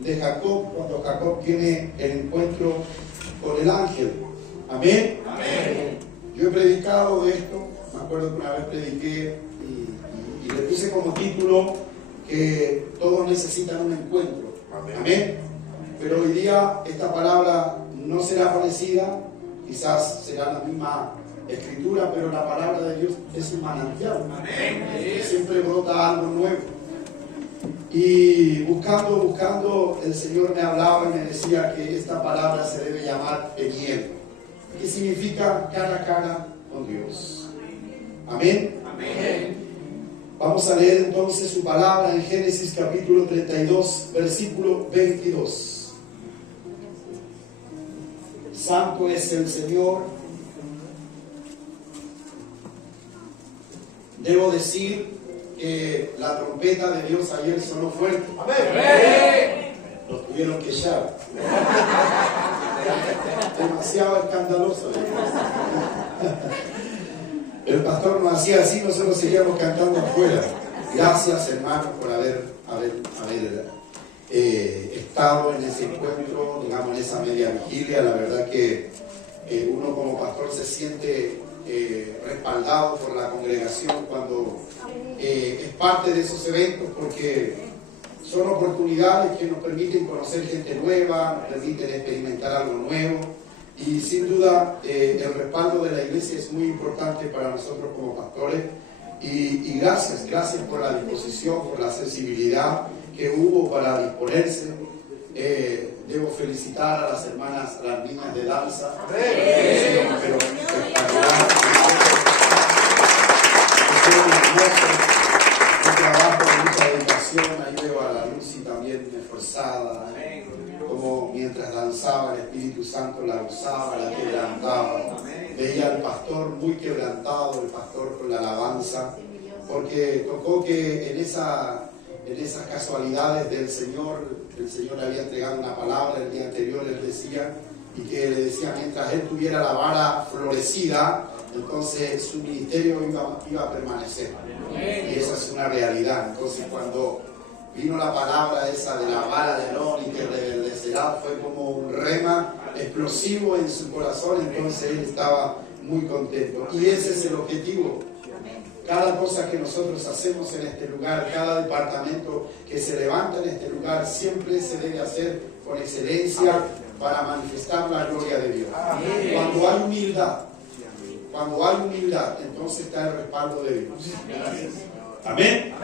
de Jacob cuando Jacob tiene el encuentro con el ángel. Amén. Amén. Yo he predicado de esto, me acuerdo que una vez prediqué y le puse como título que todos necesitan un encuentro. Amén. Pero hoy día esta palabra no será parecida, quizás será la misma escritura, pero la palabra de Dios es un manantial. Amén. Siempre brota algo nuevo. Y buscando, el Señor me hablaba y me decía que esta palabra se debe llamar Peniel, que significa cara a cara con Dios. Amén. Amén. Vamos a leer entonces su palabra en Génesis capítulo 32, versículo 22. Santo es el Señor. Debo decir que la trompeta de Dios ayer sonó fuerte. Amén. Lo tuvieron que echar. Demasiado escandaloso. El pastor nos hacía así, nosotros seguíamos cantando afuera. Gracias, hermanos, por haber estado en ese encuentro, digamos, en esa media vigilia. La verdad que uno como pastor se siente respaldado por la congregación cuando es parte de esos eventos, porque son oportunidades que nos permiten conocer gente nueva, nos permiten experimentar algo nuevo, y sin duda el respaldo de la iglesia es muy importante para nosotros como pastores, y gracias por la disposición, por la sensibilidad que hubo para disponerse. Debo felicitar a las hermanas, a las niñas de danza. Pero espectacular. Un trabajo de mucha dedicación. Ahí veo a la Lucy también esforzada. Como mientras danzaba el Espíritu Santo la usaba, la quebrantaba. Veía al pastor muy quebrantado, el pastor con la alabanza, porque tocó que en esas casualidades del Señor, el Señor le había entregado una palabra el día anterior, él decía, y que le decía, mientras él tuviera la vara florecida, entonces su ministerio iba a permanecer. Y esa es una realidad. Entonces cuando vino la palabra esa de la vara de Aarón y que reverdecerá, fue como un rema explosivo en su corazón, entonces él estaba muy contento. Y ese es el objetivo. Cada cosa que nosotros hacemos en este lugar, cada departamento que se levanta en este lugar, siempre se debe hacer con excelencia para manifestar la gloria de Dios. Cuando hay humildad, entonces está el respaldo de Dios. Amén.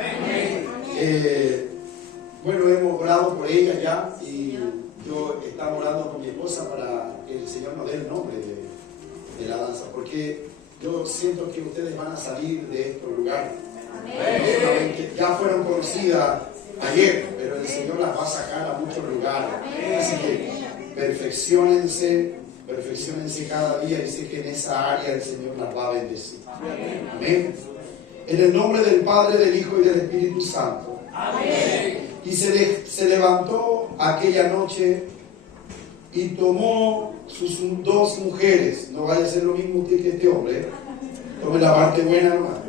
Bueno, hemos orado por ella ya, y yo estaba orando con mi esposa para que el Señor nos dé el nombre de la danza, porque yo siento que ustedes van a salir de estos lugares. Ya fueron conocidas ayer, pero el Señor las va a sacar a muchos lugares. Así que perfecciónense cada día, y sé que en esa área el Señor las va a bendecir. Amén. En el nombre del Padre, del Hijo y del Espíritu Santo. Amén. Y se levantó aquella noche y tomó sus dos mujeres. No vaya a ser lo mismo usted que este hombre. Tome la parte buena nomás.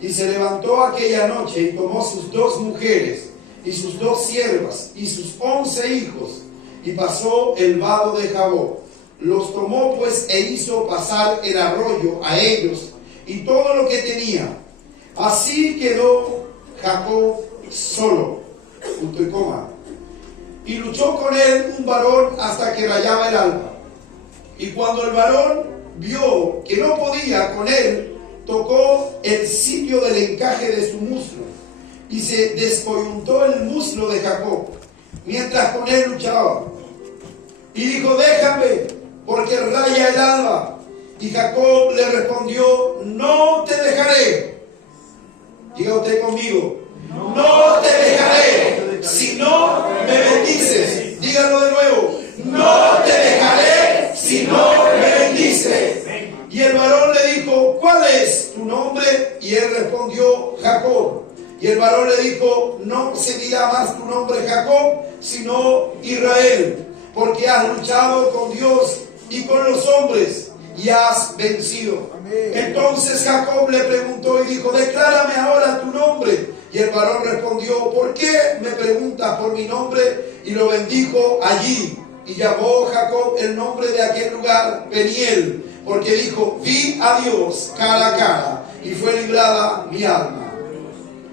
Y se levantó aquella noche y tomó sus dos mujeres y sus dos siervas y sus 11 hijos, y pasó el vado de Jaboc. Los tomó pues e hizo pasar el arroyo a ellos y todo lo que tenía. Así quedó Jacob solo, punto y coma. Y luchó con él un varón hasta que rayaba el alba. Y cuando el varón vio que no podía con él, tocó el sitio del encaje de su muslo, y se descoyuntó el muslo de Jacob, mientras con él luchaba. Y dijo, déjame, porque raya el alba. Y Jacob le respondió, no te dejaré. Diga usted conmigo, no te dejaré, si no me bendices. Dígalo de nuevo, no te dejaré, si no me bendices. Y el varón le dijo, ¿cuál es tu nombre? Y él respondió, Jacob. Y el varón le dijo, no se dirá más tu nombre Jacob, sino Israel, porque has luchado con Dios y con los hombres y has vencido. Amén. Entonces Jacob le preguntó y dijo, declárame ahora tu nombre. Y Y el varón respondió: ¿por qué me preguntas por mi nombre? Y lo bendijo allí. Y llamó Jacob el nombre de aquel lugar Peniel, porque dijo: vi a Dios cara a cara, y fue librada mi alma.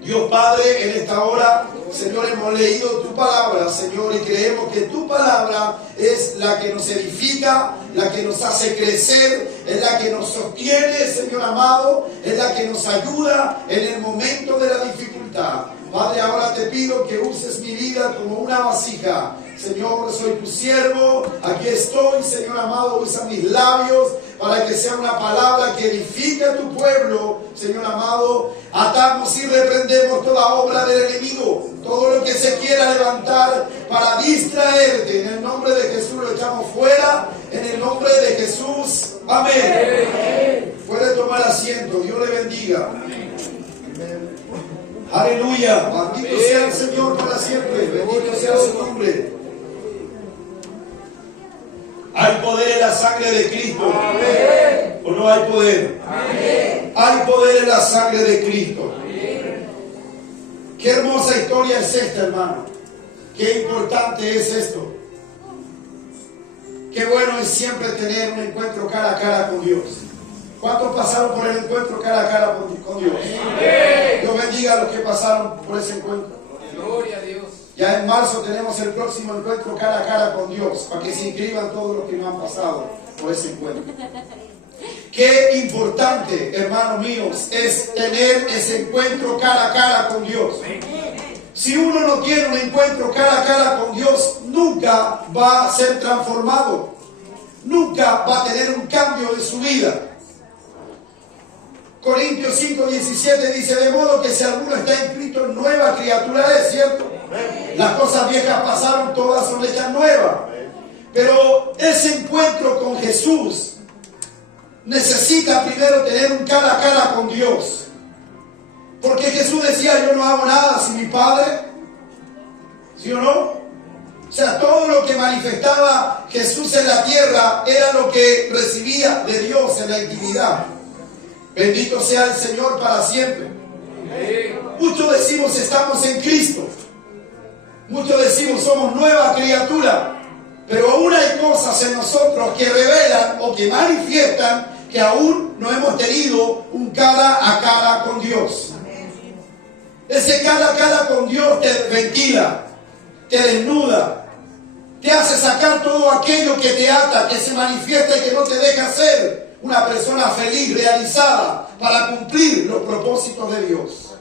Dios Padre, en esta hora, Señor, hemos leído tu palabra, Señor, y creemos que tu palabra es la que nos edifica, la que nos hace crecer, es la que nos sostiene, Señor amado, es la que nos ayuda en el momento de la dificultad. Padre, ahora te pido que uses mi vida como una vasija. Señor, soy tu siervo, aquí estoy, Señor amado, usa mis labios para que sea una palabra que edifique a tu pueblo, Señor amado. Atamos y reprendemos toda obra del enemigo, todo lo que se quiera levantar para distraerte. En el nombre de Jesús lo echamos fuera, en el nombre de Jesús, amén. Puede tomar asiento, Dios le bendiga. Aleluya, bendito sea el Señor para siempre, bendito sea su nombre. ¿Hay poder en la sangre de Cristo? Amén. ¿O no hay poder? Amén. Hay poder en la sangre de Cristo. Amén. Qué hermosa historia es esta, hermano. Qué importante es esto. Qué bueno es siempre tener un encuentro cara a cara con Dios. ¿Cuántos pasaron por el encuentro cara a cara con Dios? Amén. Dios bendiga a los que pasaron por ese encuentro. Gloria a Dios. Ya en marzo tenemos el próximo encuentro cara a cara con Dios, para que se inscriban todos los que no han pasado por ese encuentro. Qué importante, hermanos míos, es tener ese encuentro cara a cara con Dios. Si uno no tiene un encuentro cara a cara con Dios, nunca va a ser transformado, nunca va a tener un cambio en su vida. Corintios 5:17 dice: de modo que si alguno está inscrito, nueva criatura es, ¿cierto? Las cosas viejas pasaron, todas son hechas nuevas. Pero ese encuentro con Jesús necesita primero tener un cara a cara con Dios. Porque Jesús decía: yo no hago nada sin mi Padre. ¿Sí o no? O sea, todo lo que manifestaba Jesús en la tierra era lo que recibía de Dios en la intimidad. Bendito sea el Señor para siempre. Muchos decimos estamos en Cristo. Muchos decimos somos nueva criatura. Pero aún hay cosas en nosotros que revelan o que manifiestan que aún no hemos tenido un cara a cara con Dios. Ese cara a cara con Dios te ventila, te desnuda, te hace sacar todo aquello que te ata, que se manifiesta y que no te deja ser una persona feliz, realizada, para cumplir los propósitos de Dios.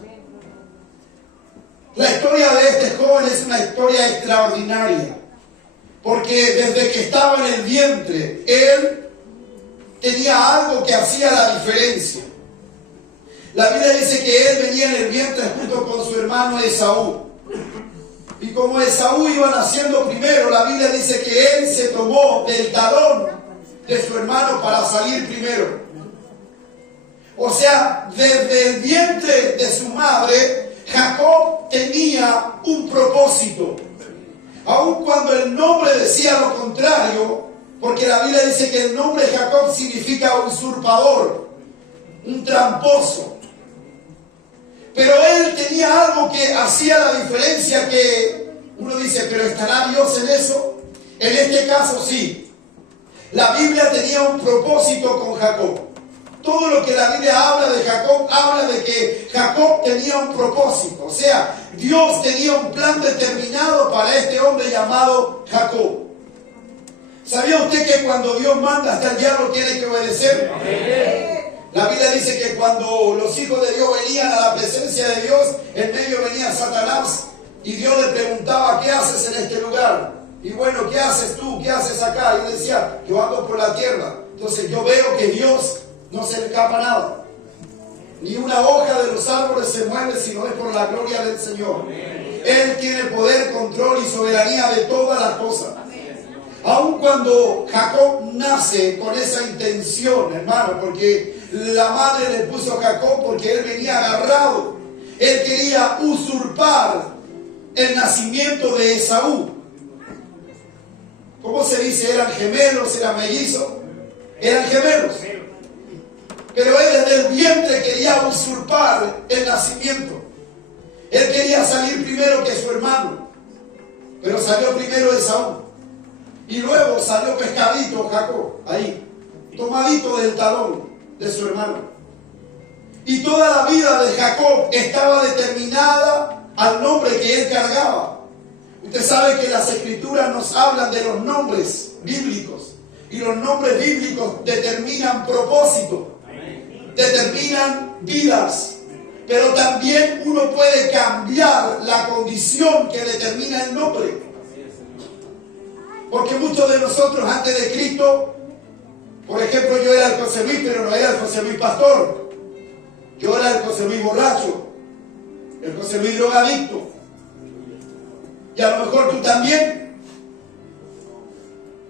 La historia de este joven es una historia extraordinaria, porque desde que estaba en el vientre, él tenía algo que hacía la diferencia. La Biblia dice que él venía en el vientre junto con su hermano Esaú. Y como Esaú iba naciendo primero, la Biblia dice que él se tomó del talón de su hermano para salir primero. O sea, desde el vientre de su madre, Jacob tenía un propósito. Aun cuando el nombre decía lo contrario, porque la Biblia dice que el nombre de Jacob significa usurpador, un tramposo. Pero él tenía algo que hacía la diferencia, que uno dice, ¿pero estará Dios en eso? En este caso sí. La Biblia tenía un propósito con Jacob. Todo lo que la Biblia habla de Jacob, habla de que Jacob tenía un propósito. O sea, Dios tenía un plan determinado para este hombre llamado Jacob. ¿Sabía usted que cuando Dios manda, hasta el diablo tiene que obedecer? La Biblia dice que cuando los hijos de Dios venían a la presencia de Dios, en medio venía Satanás y Dios le preguntaba: ¿qué haces en este lugar? Y bueno, ¿qué haces tú? ¿Qué haces acá? Y él decía: yo ando por la tierra. Entonces yo veo que Dios no se le escapa nada. Ni una hoja de los árboles se mueve si no es por la gloria del Señor. Él tiene poder, control y soberanía de todas las cosas. Aun cuando Jacob nace con esa intención, hermano, porque la madre le puso a Jacob porque él venía agarrado. Él quería usurpar el nacimiento de Esaú. ¿Cómo se dice? ¿Eran gemelos? ¿Eran mellizos? Eran gemelos. Pero él desde el vientre quería usurpar el nacimiento. Él quería salir primero que su hermano, pero salió primero Esaú. Y luego salió pescadito Jacob, ahí, tomadito del talón de su hermano. Y toda la vida de Jacob estaba determinada al nombre que él cargaba. Usted sabe que las escrituras nos hablan de los nombres bíblicos. Y los nombres bíblicos determinan propósito, determinan vidas. Pero también uno puede cambiar la condición que determina el nombre. Porque muchos de nosotros antes de Cristo, por ejemplo, yo era el José Luis, pero no era el José Luis pastor. Yo era el José Luis borracho, el José Luis drogadicto. Y a lo mejor tú también.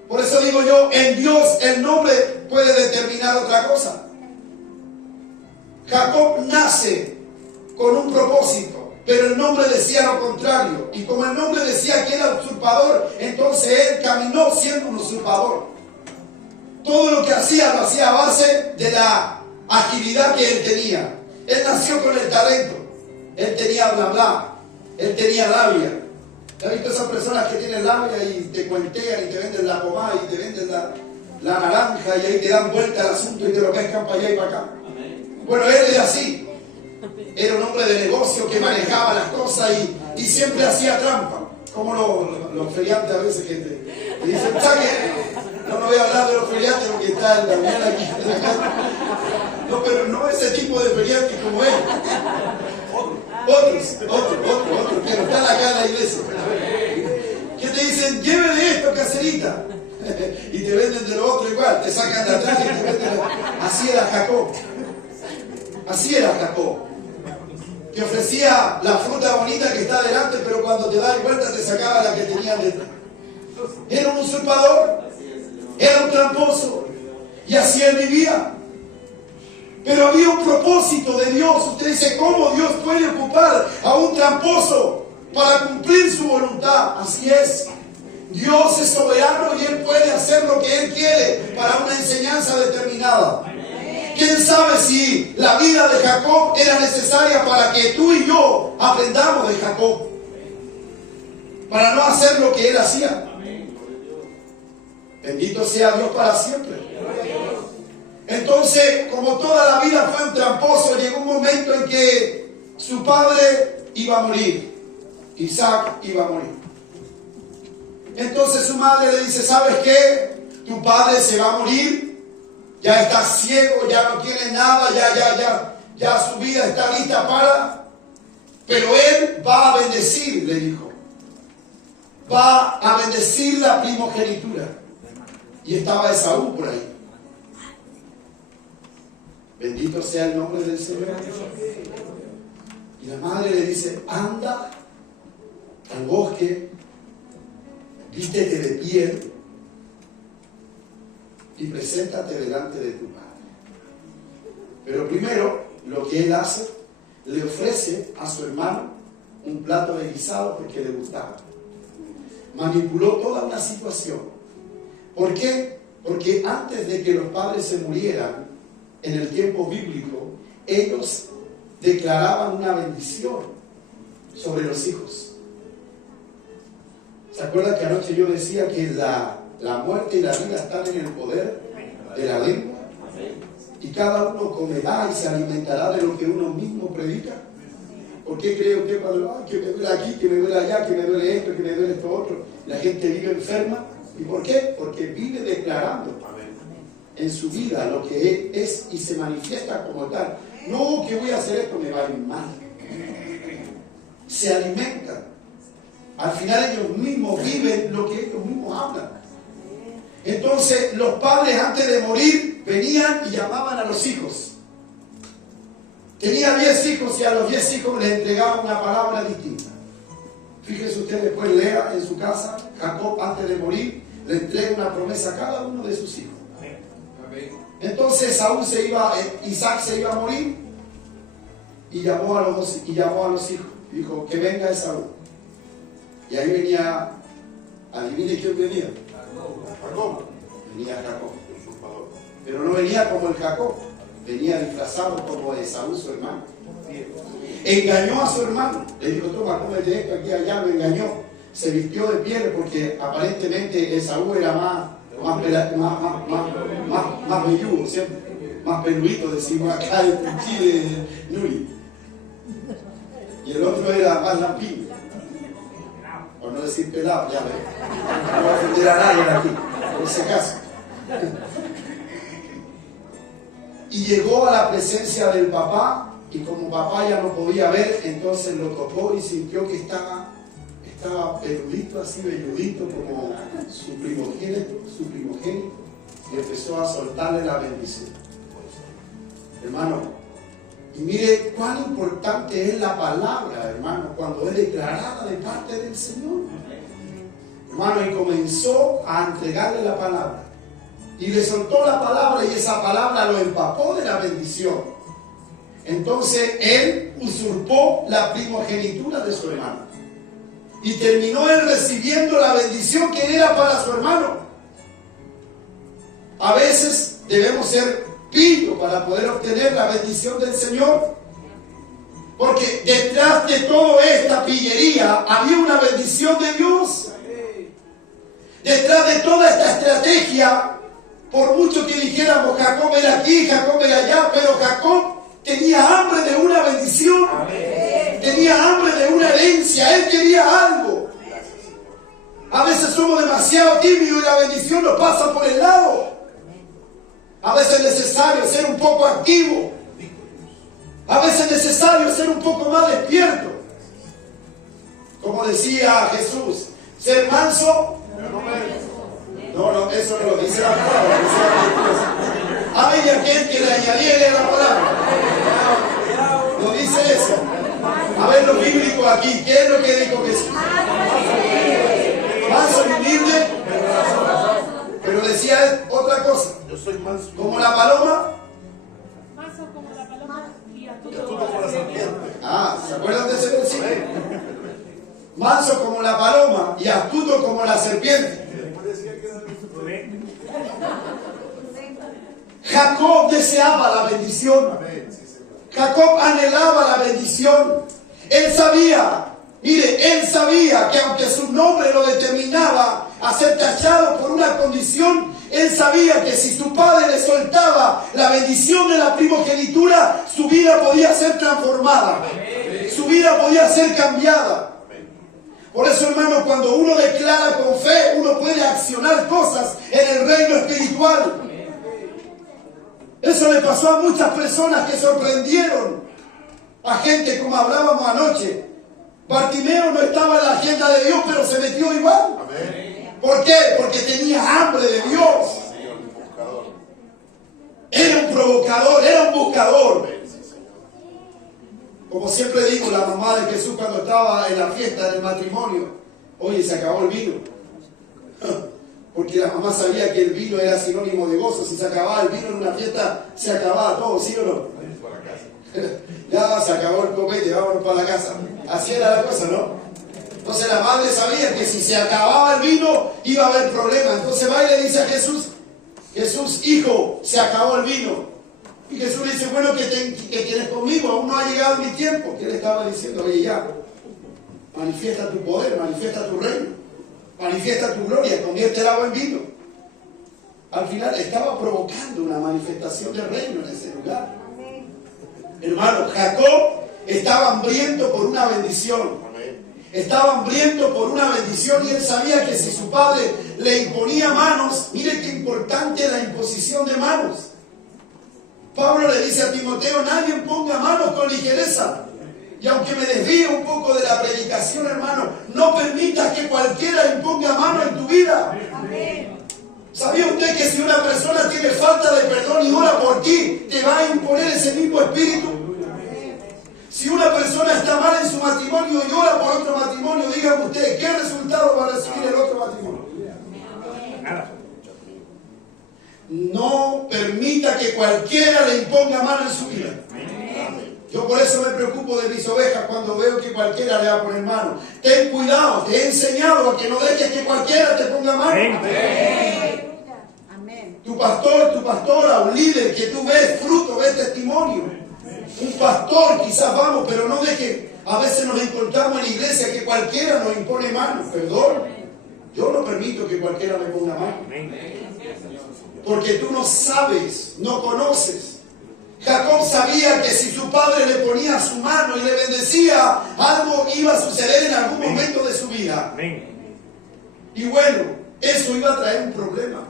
Por eso digo yo, en Dios el nombre puede determinar otra cosa. Jacob nace con un propósito, pero el nombre decía lo contrario. Y como el nombre decía que era usurpador, entonces él caminó siendo un usurpador. Todo lo que hacía lo hacía a base de la agilidad que él tenía. Él nació con el talento. Él tenía bla bla. Él tenía labia. ¿Has visto esas personas que tienen labia y te cuentean y te venden la pomada y te venden la naranja y ahí te dan vuelta al asunto y te lo pescan para allá y para acá? Bueno, él era así. Era un hombre de negocio que manejaba las cosas y siempre hacía trampa. Como los feriantes a veces que te dicen, ¿sabes qué? No voy a hablar de los feriantes porque está el Damián aquí. No, pero no ese tipo de feriantes como él. Otros, que no están acá en la iglesia. Que te dicen, lleve de esto, caserita. Y te venden de lo otro igual. Te sacan de atrás y te venden. Así era Jacob. Así era Jacob. Te ofrecía la fruta bonita que está delante, pero cuando te das vuelta te sacaba la que tenían detrás. Era un usurpador. Era un tramposo. Y así él vivía. Pero había un propósito de Dios. Usted dice, ¿cómo Dios puede ocupar a un tramposo para cumplir su voluntad? Así es. Dios es soberano y Él puede hacer lo que Él quiere para una enseñanza determinada. ¿Quién sabe si la vida de Jacob era necesaria para que tú y yo aprendamos de Jacob? Para no hacer lo que él hacía. Bendito sea Dios para siempre. Entonces, como toda la vida fue un tramposo, llegó un momento en que su padre iba a morir. Isaac iba a morir. Entonces su madre le dice, ¿sabes qué? Tu padre se va a morir. Ya está ciego, ya no tiene nada, ya su vida está lista para... Pero él va a bendecir, le dijo. Va a bendecir la primogenitura. Y estaba Esaú por ahí. Bendito sea el nombre del Señor. Y la madre le dice, anda al bosque, vístete de piel y preséntate delante de tu padre. Pero primero, lo que él hace, le ofrece a su hermano un plato de guisado porque le gustaba. Manipuló toda una situación. ¿Por qué? Porque antes de que los padres se murieran, en el tiempo bíblico, ellos declaraban una bendición sobre los hijos. ¿Se acuerdan que anoche yo decía que la muerte y la vida están en el poder de la lengua? Y cada uno comerá y se alimentará de lo que uno mismo predica. ¿Por qué cree usted cuando, que me duele aquí, que me duele allá, que me duele esto, que me duele esto otro? La gente vive enferma. ¿Y por qué? Porque vive declarando en su vida lo que es y se manifiesta como tal. No, que voy a hacer esto, me va a ir mal. Se alimentan. Al final ellos mismos viven lo que ellos mismos hablan. Entonces los padres antes de morir venían y llamaban a los hijos. Tenía 10 hijos y a los 10 hijos les entregaban una palabra distinta. Fíjese usted, después lea en su casa, Jacob antes de morir le entrega una promesa a cada uno de sus hijos. Entonces Isaac se iba a morir y llamó a los hijos. Dijo, que venga Esaú. Y ahí venía, adivine quién venía. Jacob. Venía Jacob. Pero no venía como el Jacob, venía disfrazado como Esaú, su hermano. Engañó a su hermano. Le dijo, toma, cómete esto, aquí, allá. Lo engañó. Se vistió de piel porque aparentemente Esaú era más velludo, ¿cierto? Más peludito, decimos acá en Chile, Nuri. Y el otro era más lampiño. Por no decir pelado, ya ves. No voy a ofender a nadie aquí, por si acaso. Y llegó a la presencia del papá, y como papá ya no podía ver, entonces lo tocó y sintió que estaba peludito, así velludito, como su primogénito, y empezó a soltarle la bendición. Hermano, y mire cuán importante es la palabra, hermano, cuando es declarada de parte del Señor. Hermano, y comenzó a entregarle la palabra. Y le soltó la palabra y esa palabra lo empapó de la bendición. Entonces él usurpó la primogenitura de su hermano. Y terminó él recibiendo la bendición que era para su hermano. A veces debemos ser pillos para poder obtener la bendición del Señor. Porque detrás de toda esta pillería había una bendición de Dios. Detrás de toda esta estrategia, por mucho que dijéramos Jacob era aquí, Jacob era allá, pero Jacob tenía hambre de una bendición. Tenía hambre de una herencia. Él quería algo. A veces somos demasiado tímidos y la bendición nos pasa por el lado. A veces es necesario ser un poco activo. A veces es necesario ser un poco más despierto. Como decía Jesús, ser manso. No, eso no lo dice la palabra. Hay aquel que le añadiere la palabra. No dice eso. A ver lo bíblico aquí. ¿Qué es lo que dijo Jesús? Manso y humilde. Pero decía otra cosa. Yo soy manso. Como la paloma. Manso como la paloma y astuto como la serpiente. ¿Se acuerdan de ese versículo? Manso como la paloma y astuto como la serpiente. Jacob deseaba la bendición. Jacob anhelaba la bendición. Él sabía que aunque su nombre lo determinaba a ser tachado por una condición, él sabía que si su padre le soltaba la bendición de la primogenitura, su vida podía ser transformada. Su vida podía ser cambiada. Por eso, hermano, cuando uno declara con fe, uno puede accionar cosas en el reino espiritual. Eso le pasó a muchas personas que sorprendieron a gente, como hablábamos anoche. Bartimeo no estaba en la agenda de Dios, pero se metió igual. ¿Por qué? Porque tenía hambre de Dios. Era un provocador, era un buscador. Como siempre digo, la mamá de Jesús cuando estaba en la fiesta del matrimonio, oye, se acabó el vino. Porque la mamá sabía que el vino era sinónimo de gozo. Si se acababa el vino en una fiesta, se acababa todo, ¿sí o no? Ya se acabó el copete, vámonos para la casa. Así era la cosa, ¿no? Entonces la madre sabía que si se acababa el vino, iba a haber problemas. Entonces va y le dice a Jesús, Jesús, hijo, se acabó el vino. Y Jesús le dice, bueno, que tienes conmigo, aún no ha llegado mi tiempo. ¿Qué le estaba diciendo? Oye, ya, manifiesta tu poder, manifiesta tu reino, manifiesta tu gloria, convierte el agua en vino. Al final estaba provocando una manifestación del reino en ese lugar. Hermano, Jacob estaba hambriento por una bendición. Estaba hambriento por una bendición y él sabía que si su padre le imponía manos, mire qué importante la imposición de manos. Pablo le dice a Timoteo, nadie ponga manos con ligereza. Y aunque me desvíe un poco de la predicación, hermano, no permitas que cualquiera imponga mano en tu vida. ¿Sabía usted que si una persona tiene falta de perdón y ora por ti, te va a imponer ese mismo espíritu? Si una persona está mal en su matrimonio y ora por otro matrimonio, díganme ustedes, ¿qué resultado va a recibir el otro matrimonio? No permita que cualquiera le imponga mano en su vida. Yo por eso me preocupo de mis ovejas cuando veo que cualquiera le va a poner mano. Ten cuidado, te he enseñado a que no dejes que cualquiera te ponga mano. Tu pastor, tu pastora, un líder que tú ves fruto, ves testimonio. Un pastor quizás vamos, pero no deje. A veces nos encontramos en iglesia que cualquiera nos impone manos. Perdón, yo no permito que cualquiera me ponga mano. Porque tú no sabes, no conoces. Jacob sabía que si su padre le ponía su mano y le bendecía, algo iba a suceder en algún momento de su vida. Y bueno, eso iba a traer un problema.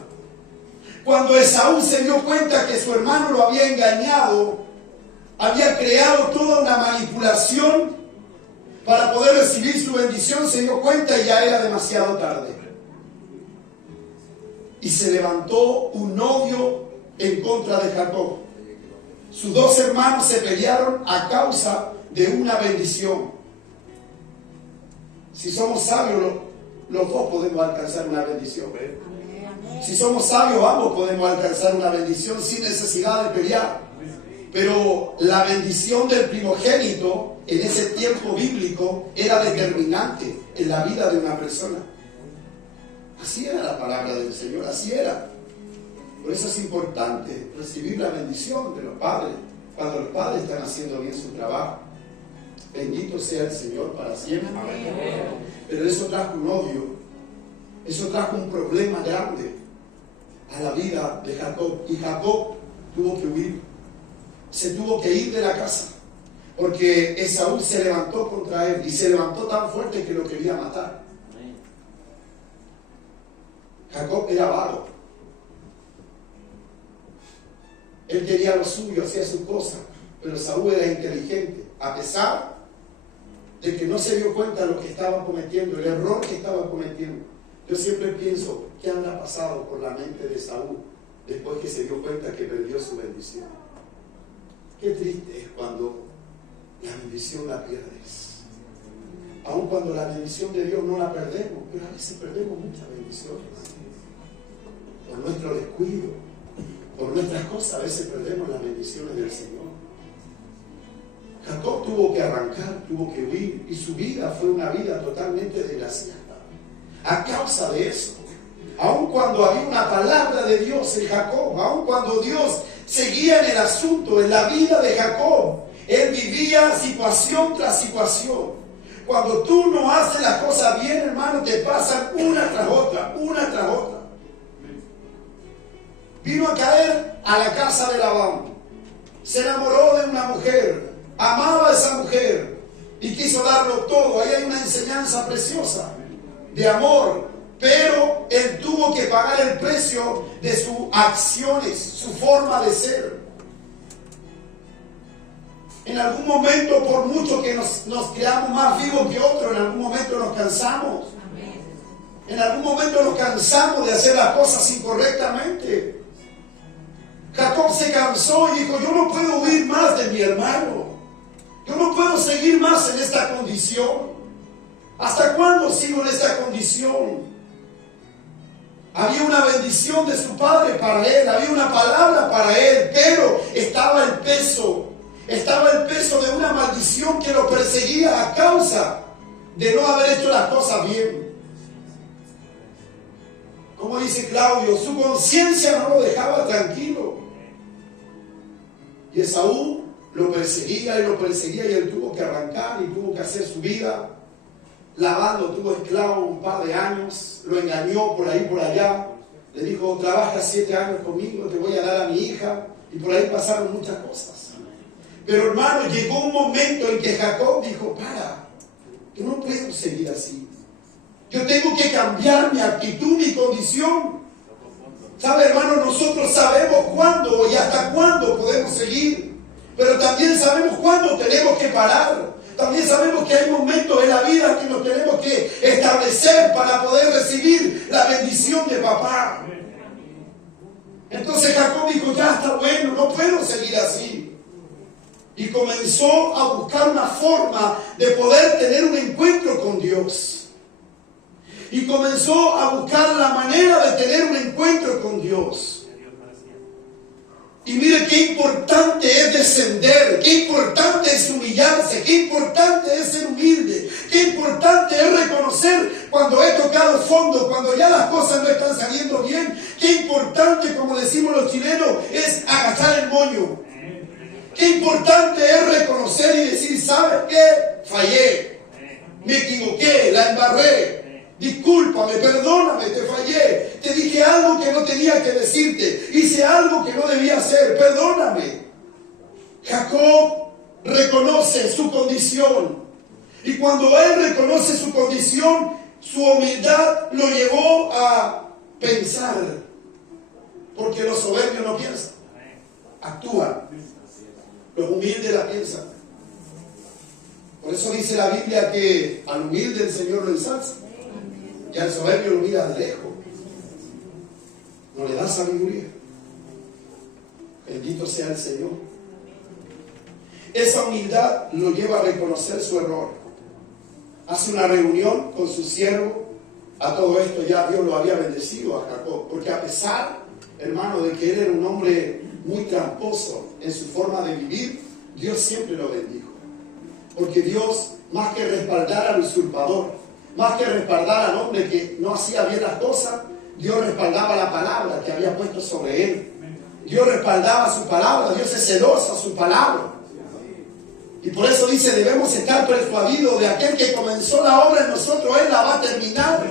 Cuando Esaú se dio cuenta que su hermano lo había engañado, había creado toda una manipulación para poder recibir su bendición, se dio cuenta y ya era demasiado tarde. Y se levantó un odio en contra de Jacob. Sus dos hermanos se pelearon a causa de una bendición. Si somos sabios, los dos podemos alcanzar una bendición. Si somos sabios, ambos podemos alcanzar una bendición sin necesidad de pelear. Pero la bendición del primogénito en ese tiempo bíblico era determinante en la vida de una persona. Así era la palabra del Señor, así era. Por eso es importante recibir la bendición de los padres cuando los padres están haciendo bien su trabajo. Bendito sea el Señor para siempre. Pero eso trajo un odio, eso trajo un problema grande a la vida de Jacob. Y Jacob tuvo que huir, se tuvo que ir de la casa, porque Esaú se levantó contra él y se levantó tan fuerte que lo quería matar. Jacob era vago. Él quería lo suyo, hacía sus cosas, pero Esaú era inteligente, a pesar de que no se dio cuenta de lo que estaba cometiendo, el error que estaba cometiendo. Yo siempre pienso, ¿qué habrá pasado por la mente de Esaú después que se dio cuenta que perdió su bendición? Qué triste es cuando la bendición la pierdes. Aun cuando la bendición de Dios no la perdemos, pero a veces perdemos muchas bendiciones. Por nuestro descuido, por nuestras cosas, a veces perdemos las bendiciones del Señor. Jacob tuvo que arrancar, tuvo que huir, y su vida fue una vida totalmente desgraciada. A causa de eso, aun cuando había una palabra de Dios en Jacob, aun cuando Dios seguía en el asunto, en la vida de Jacob, él vivía situación tras situación. Cuando tú no haces las cosas bien, hermano, te pasan una tras otra, una tras otra. Vino a caer a la casa de Labán, se enamoró de una mujer, amaba a esa mujer y quiso darlo todo. Ahí hay una enseñanza preciosa de amor, pero él tuvo que pagar el precio de sus acciones, su forma de ser. En algún momento, por mucho que nos creamos más vivos que otros, en algún momento nos cansamos. En algún momento nos cansamos de hacer las cosas incorrectamente. Jacob se cansó y dijo, yo no puedo huir más de mi hermano. Yo no puedo seguir más en esta condición. ¿Hasta cuándo sigo en esta condición? Había una bendición de su padre para él, había una palabra para él, pero estaba el peso de una maldición que lo perseguía a causa de no haber hecho las cosas bien. Como dice Claudio, su conciencia no lo dejaba tranquilo. Y Esaú lo perseguía y él tuvo que arrancar y tuvo que hacer su vida. Labán lo tuvo esclavo un par de años, lo engañó por ahí por allá, le dijo, trabaja 7 años conmigo, te voy a dar a mi hija, y por ahí pasaron muchas cosas. Pero hermano, llegó un momento en que Jacob dijo, yo no puedo seguir así, yo tengo que cambiar mi actitud, mi condición. ¿Sabe, hermano? Nosotros sabemos cuándo y hasta cuándo podemos seguir, pero también sabemos cuándo tenemos que parar. También sabemos que hay momentos en la vida que nos tenemos que establecer para poder recibir la bendición de papá. Entonces Jacob dijo, ya está bueno, no puedo seguir así. Y comenzó a buscar una forma de poder tener un encuentro con Dios. Y comenzó a buscar la manera de tener un encuentro con Dios. Y mire qué importante es descender, qué importante es humillarse, qué importante es ser humilde, qué importante es reconocer cuando he tocado fondo, cuando ya las cosas no están saliendo bien, qué importante, como decimos los chilenos, es agachar el moño. Qué importante es reconocer y decir, ¿sabes qué? Fallé, me equivoqué, la embarré. Discúlpame, perdóname, te fallé. Te dije algo que no tenía que decirte. Hice algo que no debía hacer, perdóname. Jacob reconoce su condición. Y cuando él reconoce su condición, su humildad lo llevó a pensar. Porque los soberbios no piensan, actúan. Los humildes la piensan. Por eso dice la Biblia que al humilde el Señor lo ensalza y al soberbio lo mira de lejos. No le da sabiduría. Bendito sea el Señor. Esa humildad lo lleva a reconocer su error. Hace una reunión con su siervo. A todo esto ya Dios lo había bendecido a Jacob, porque a pesar, hermano, de que él era un hombre muy tramposo en su forma de vivir, Dios siempre lo bendijo. Porque Dios, más que respaldar al usurpador, más que respaldar al hombre que no hacía bien las cosas, Dios respaldaba la palabra que había puesto sobre él. Dios respaldaba su palabra, Dios es celoso a su palabra. Y por eso dice, debemos estar persuadidos de aquel que comenzó la obra en nosotros, Él la va a terminar.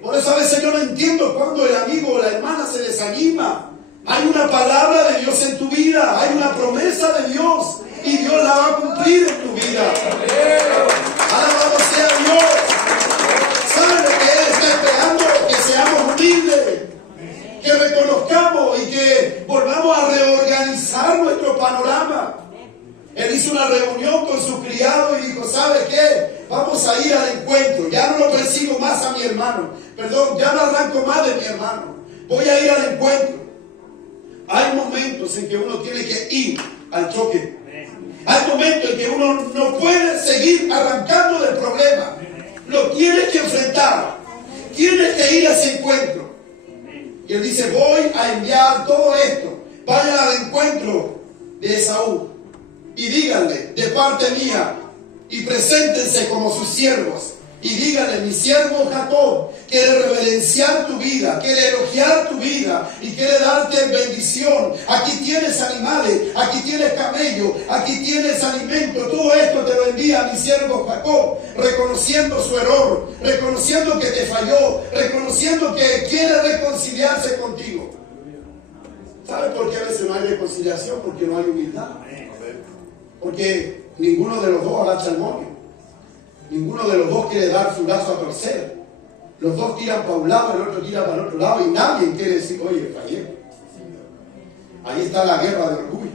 Por eso a veces yo no entiendo cuando el amigo o la hermana se desanima. Hay una palabra de Dios en tu vida, hay una promesa de Dios y Dios la va a cumplir en tu vida. Alabado sea Dios. ¿Saben lo que Él está esperando? Que seamos humildes, que reconozcamos y que volvamos a reorganizar nuestro panorama. Él hizo una reunión con su criado y dijo, ¿sabe qué? Vamos a ir al encuentro. Ya no lo persigo más a mi hermano. Perdón, ya no arranco más de mi hermano. Voy a ir al encuentro. Hay momentos en que uno tiene que ir al choque. Hay momentos en que uno no puede seguir arrancando del problema. Lo tienes que enfrentar. Tienes que ir a ese encuentro. Y él dice, voy a enviar todo esto. Vayan al encuentro de Esaú. Y díganle, de parte mía, y preséntense como sus siervos. Y díganle, mi siervo Jacob quiere reverenciar tu vida, quiere elogiar tu vida y quiere darte bendición. Aquí tienes animales, aquí tienes camello, aquí tienes alimento. Todo esto te lo envía mi siervo Jacob, reconociendo su error, reconociendo que te falló, reconociendo que quiere reconciliarse contigo. ¿Sabes por qué a veces no hay reconciliación? Porque no hay humildad. Porque ninguno de los dos agacha el moño. Ninguno de los dos quiere dar su brazo a torcer. Los dos tiran para un lado, el otro tira para el otro lado y nadie quiere decir, oye, fallé. Ahí está la guerra de orgullo.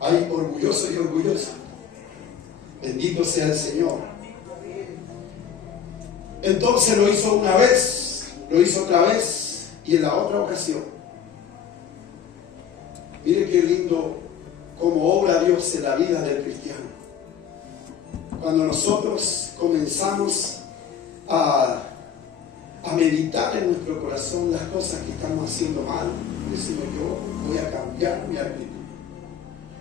Hay orgulloso y orgullosa. Bendito sea el Señor. Entonces lo hizo una vez, lo hizo otra vez y en la otra ocasión. Mire qué lindo cómo obra Dios en la vida del cristiano. Cuando nosotros comenzamos a meditar en nuestro corazón las cosas que estamos haciendo mal, decimos, yo voy a cambiar mi actitud.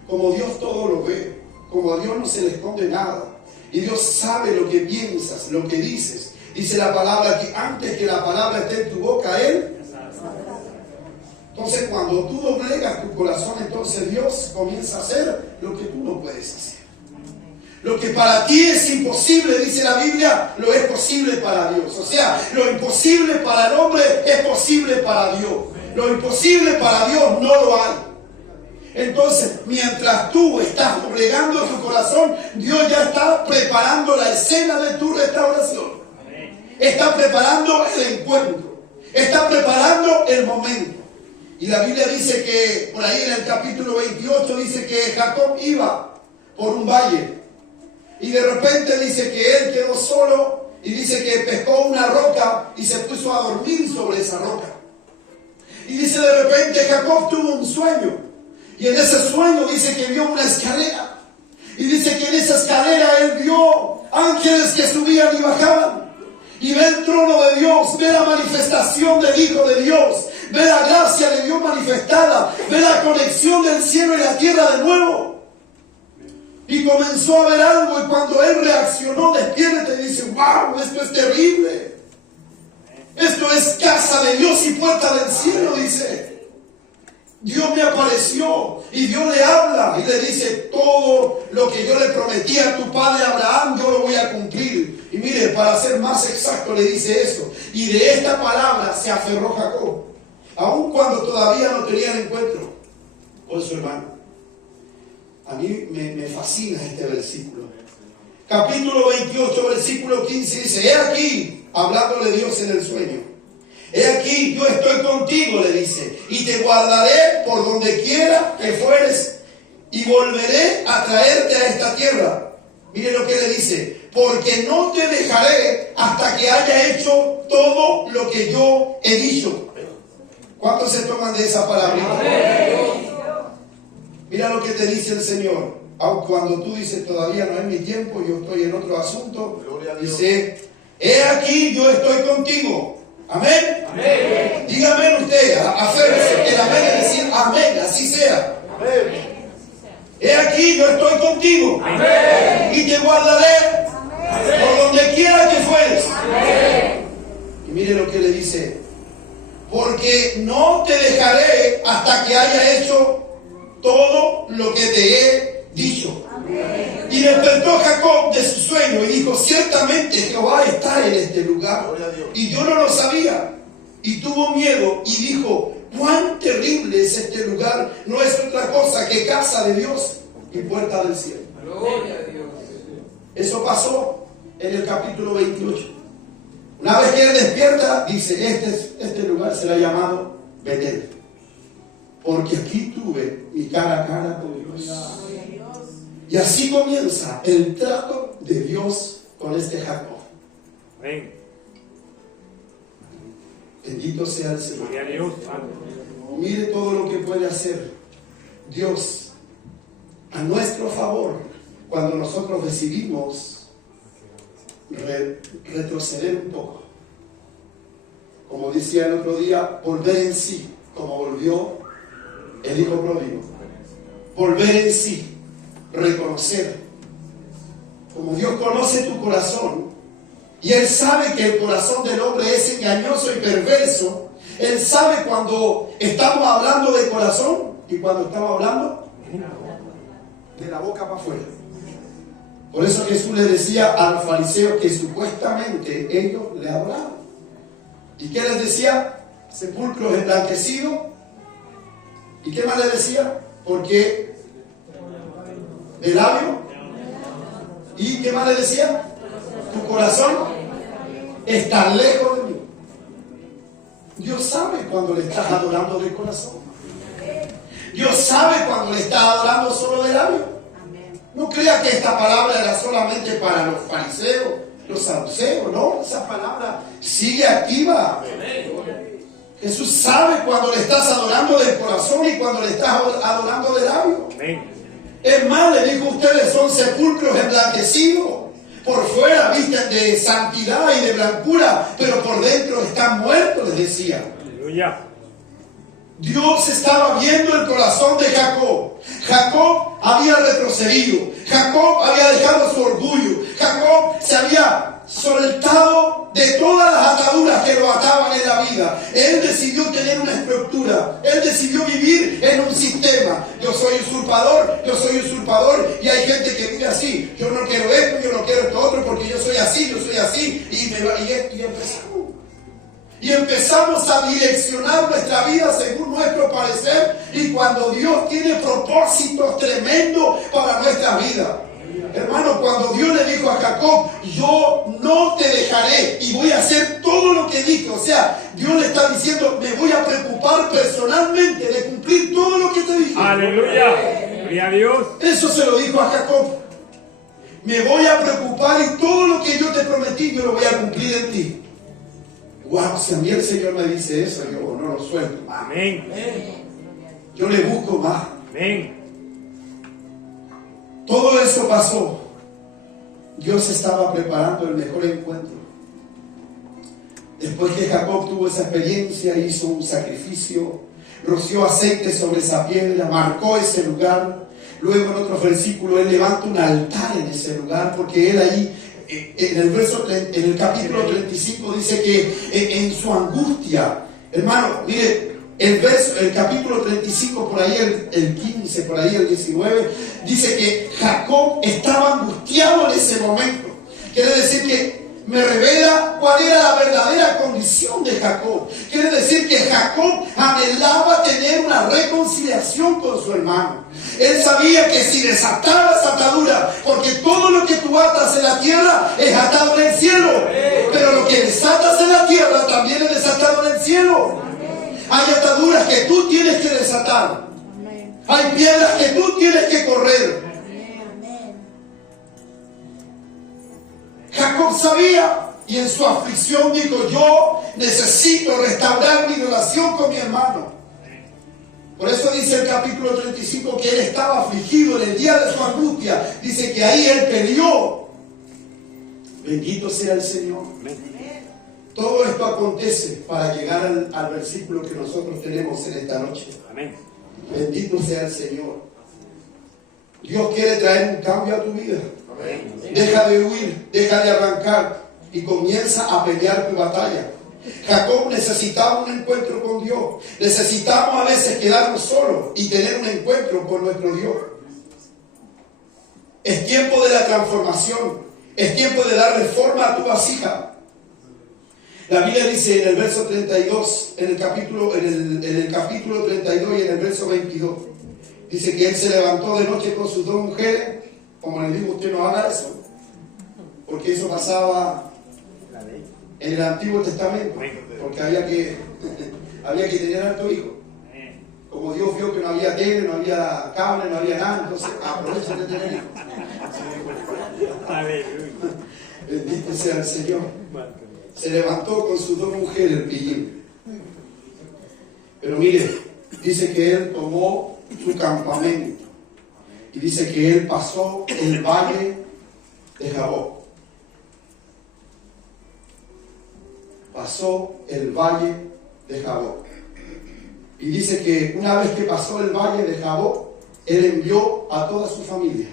Como Dios todo lo ve, como a Dios no se le esconde nada, y Dios sabe lo que piensas, lo que dices. Dice la palabra que antes que la palabra esté en tu boca, Él. Entonces cuando tú doblegas tu corazón, entonces Dios comienza a hacer lo que tú no puedes hacer. Lo que para ti es imposible, dice la Biblia, lo es posible para Dios. O sea, lo imposible para el hombre es posible para Dios. Lo imposible para Dios no lo hay. Entonces, mientras tú estás doblegando tu corazón, Dios ya está preparando la escena de tu restauración. Está preparando el encuentro. Está preparando el momento. Y la Biblia dice que, por ahí en el capítulo 28, dice que Jacob iba por un valle. Y de repente dice que él quedó solo y dice que pescó una roca y se puso a dormir sobre esa roca. Y dice de repente Jacob tuvo un sueño. Y en ese sueño dice que vio una escalera. Y dice que en esa escalera él vio ángeles que subían y bajaban. Y ve el trono de Dios, ve la manifestación del Hijo de Dios, ve la gracia de Dios manifestada, ve la conexión del cielo y la tierra de nuevo. Y comenzó a ver algo y cuando él reaccionó, despierta y dice, wow, esto es terrible. Esto es casa de Dios y puerta del cielo, dice. Dios me apareció y Dios le habla y le dice: todo lo que yo le prometí a tu padre Abraham, yo lo voy a cumplir. Y mire, para ser más exacto, le dice eso. Y de esta palabra se aferró Jacob, aun cuando todavía no tenían encuentro con su hermano. A mí me fascina este versículo. Capítulo 28, versículo 15 dice: he aquí, hablándole Dios en el sueño, he aquí, yo estoy contigo, le dice, y te guardaré por donde quiera que fueres, y volveré a traerte a esta tierra. Mire lo que le dice: porque no te dejaré hasta que haya hecho todo lo que yo he dicho. ¿Cuántos se toman de esa palabra? Mira lo que te dice el Señor. Aun cuando tú dices: todavía no es mi tiempo, yo estoy en otro asunto, dice: he aquí, yo estoy contigo. Amén. Amén. Dígame usted, aférrese, que el amén es decir amén, así sea. Amén. He aquí, yo estoy contigo. Amén. Y te guardaré por donde quiera que fueres. Amén. Y mire lo que le dice: porque no te dejaré hasta que haya hecho todo lo que te he dicho. Amén. Y despertó Jacob de su sueño y dijo: ciertamente Jehová está en este lugar, y yo no lo sabía. Y tuvo miedo y dijo: cuán terrible es este lugar, no es otra cosa que casa de Dios y puerta del cielo. Gloria a Dios. Eso pasó en el capítulo 28. Una vez que él despierta, dice: este lugar será llamado Betel, porque aquí tuve mi cara a cara con Dios. Y así comienza el trato de Dios con este Jacob. Amén. Bendito sea el Señor. Gloria a Dios. Mire todo lo que puede hacer Dios a nuestro favor cuando nosotros decidimos retroceder un poco. Como decía el otro día, volver en sí, como volvió el hijo pródigo. Volver en sí, reconocer. Como Dios conoce tu corazón y Él sabe que el corazón del hombre es engañoso y perverso. Él sabe cuando estamos hablando de corazón y cuando estamos hablando de la boca para afuera. Por eso Jesús le decía a los fariseos que supuestamente ellos le adoraban. ¿Y qué les decía? Sepulcros emblanquecidos. ¿Y qué más les decía? Porque de labio. ¿Y qué más les decía? Tu corazón está lejos de mí. Dios sabe cuando le estás adorando de corazón. Dios sabe cuando le estás adorando solo de labio. No crea que esta palabra era solamente para los fariseos, los saduceos, no, esa palabra sigue activa. Jesús sabe cuando le estás adorando de corazón y cuando le estás adorando de labio. Es más, le dijo: ustedes son sepulcros emblanquecidos. Por fuera visten de santidad y de blancura, pero por dentro están muertos, les decía. Aleluya. Dios estaba viendo el corazón de Jacob. Jacob había retrocedido. Jacob había dejado su orgullo. Jacob se había soltado de todas las ataduras que lo ataban en la vida. Él decidió tener una estructura. Él decidió vivir en un sistema. Yo soy usurpador, y hay gente que vive así. Yo no quiero esto, yo no quiero esto otro, porque yo soy así, y empezamos a direccionar nuestra vida según nuestro parecer, y cuando Dios tiene propósitos tremendos para nuestra vida. Hermano, cuando Dios le dijo a Jacob: yo no te dejaré y voy a hacer todo lo que dije, o sea, Dios le está diciendo: me voy a preocupar personalmente de cumplir todo lo que te dije. Aleluya. Gloria a Dios. Eso se lo dijo a Jacob: me voy a preocupar y todo lo que yo te prometí yo lo voy a cumplir en ti. Wow, si a mí el Señor me dice eso, yo no lo suelto más. Amén. Yo le busco más. Amén. Todo eso pasó. Dios estaba preparando el mejor encuentro. Después que Jacob tuvo esa experiencia, hizo un sacrificio, roció aceite sobre esa piedra, marcó ese lugar. Luego en otro versículo él levanta un altar en ese lugar, porque él ahí, en el capítulo 35 dice que en su angustia, hermano, mire, el capítulo 35, por ahí el 15, por ahí el 19, dice que Jacob estaba angustiado en ese momento. Quiere decir que me revela cuál era la verdadera condición de Jacob. Quiere decir que Jacob anhelaba tener una reconciliación con su hermano. Él sabía que si desataba esa atadura, porque todo lo que tú atas en la tierra es atado en el cielo, pero lo que desatas en la tierra también es desatado en el cielo. Hay ataduras que tú tienes que desatar. Hay piedras que tú tienes que correr. Jacob sabía, y en su aflicción dijo: yo necesito restaurar mi relación con mi hermano. Por eso dice el capítulo 35 que él estaba afligido en el día de su angustia. Dice que ahí él peleó. Bendito sea el Señor. Todo esto acontece para llegar al versículo que nosotros tenemos en esta noche. Amén. Bendito sea el Señor. Dios quiere traer un cambio a tu vida. Deja de huir, deja de arrancar y comienza a pelear tu batalla. Jacob necesitaba un encuentro con Dios. Necesitamos a veces quedarnos solos y tener un encuentro con nuestro Dios. Es tiempo de la transformación. Es tiempo de dar reforma a tu vasija. La Biblia dice en el verso 32, en el capítulo 32 y en el verso 22, dice que él se levantó de noche con sus dos mujeres. Como les digo, usted no haga eso, porque eso pasaba en el Antiguo Testamento, porque había que tener harto hijo. Como Dios vio que no había tele, no había cable, no había nada, entonces aprovecha de tener hijos. Bendito sea el Señor. Se levantó con sus dos mujeres, el pillín. Pero mire, dice que él tomó su campamento. Y dice que él pasó el valle de Jaboc. Pasó el valle de Jaboc. Y dice que una vez que pasó el valle de Jaboc, él envió a toda su familia.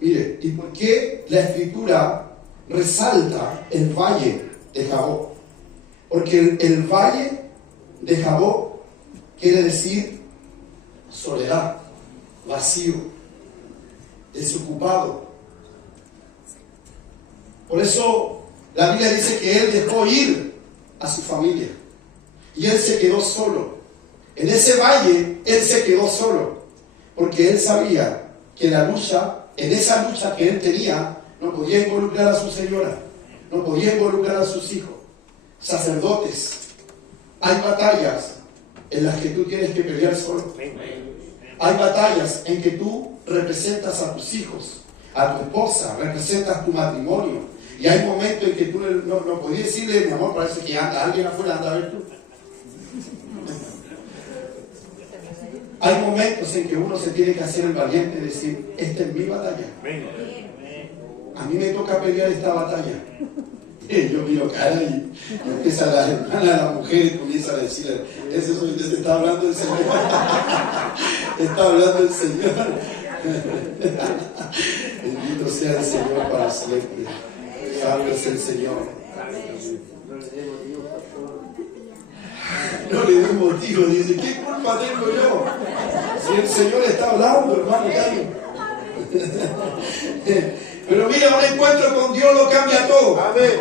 Mire, ¿y por qué la Escritura resalta el valle de Jaboc? Porque el valle de Jaboc quiere decir soledad, vacío, desocupado. Por eso la Biblia dice que él dejó ir a su familia y él se quedó solo. En ese valle él se quedó solo porque él sabía que en esa lucha que él tenía, no podía involucrar a su señora, no podía involucrar a sus hijos, sacerdotes. Hay batallas en las que tú tienes que pelear solo. Hay batallas en que tú representas a tus hijos, a tu esposa, representas tu matrimonio. Y hay momentos en que tú no podías decirle: mi amor, parece que anda alguien afuera, anda a ver tú. Hay momentos en que uno se tiene que hacer el valiente y decir: esta es mi batalla. A mí me toca pelear esta batalla. Yo miro cara y empieza la hermana de la mujer y comienza a decirle: eso soy yo, te está hablando el Señor. Está hablando el Señor. Bendito sea el Señor para siempre. Santo es el Señor. No le doy motivo, dice: ¿qué culpa tengo yo? Si el Señor está hablando, hermano, pero mira, un encuentro con Dios lo cambia todo. Amén.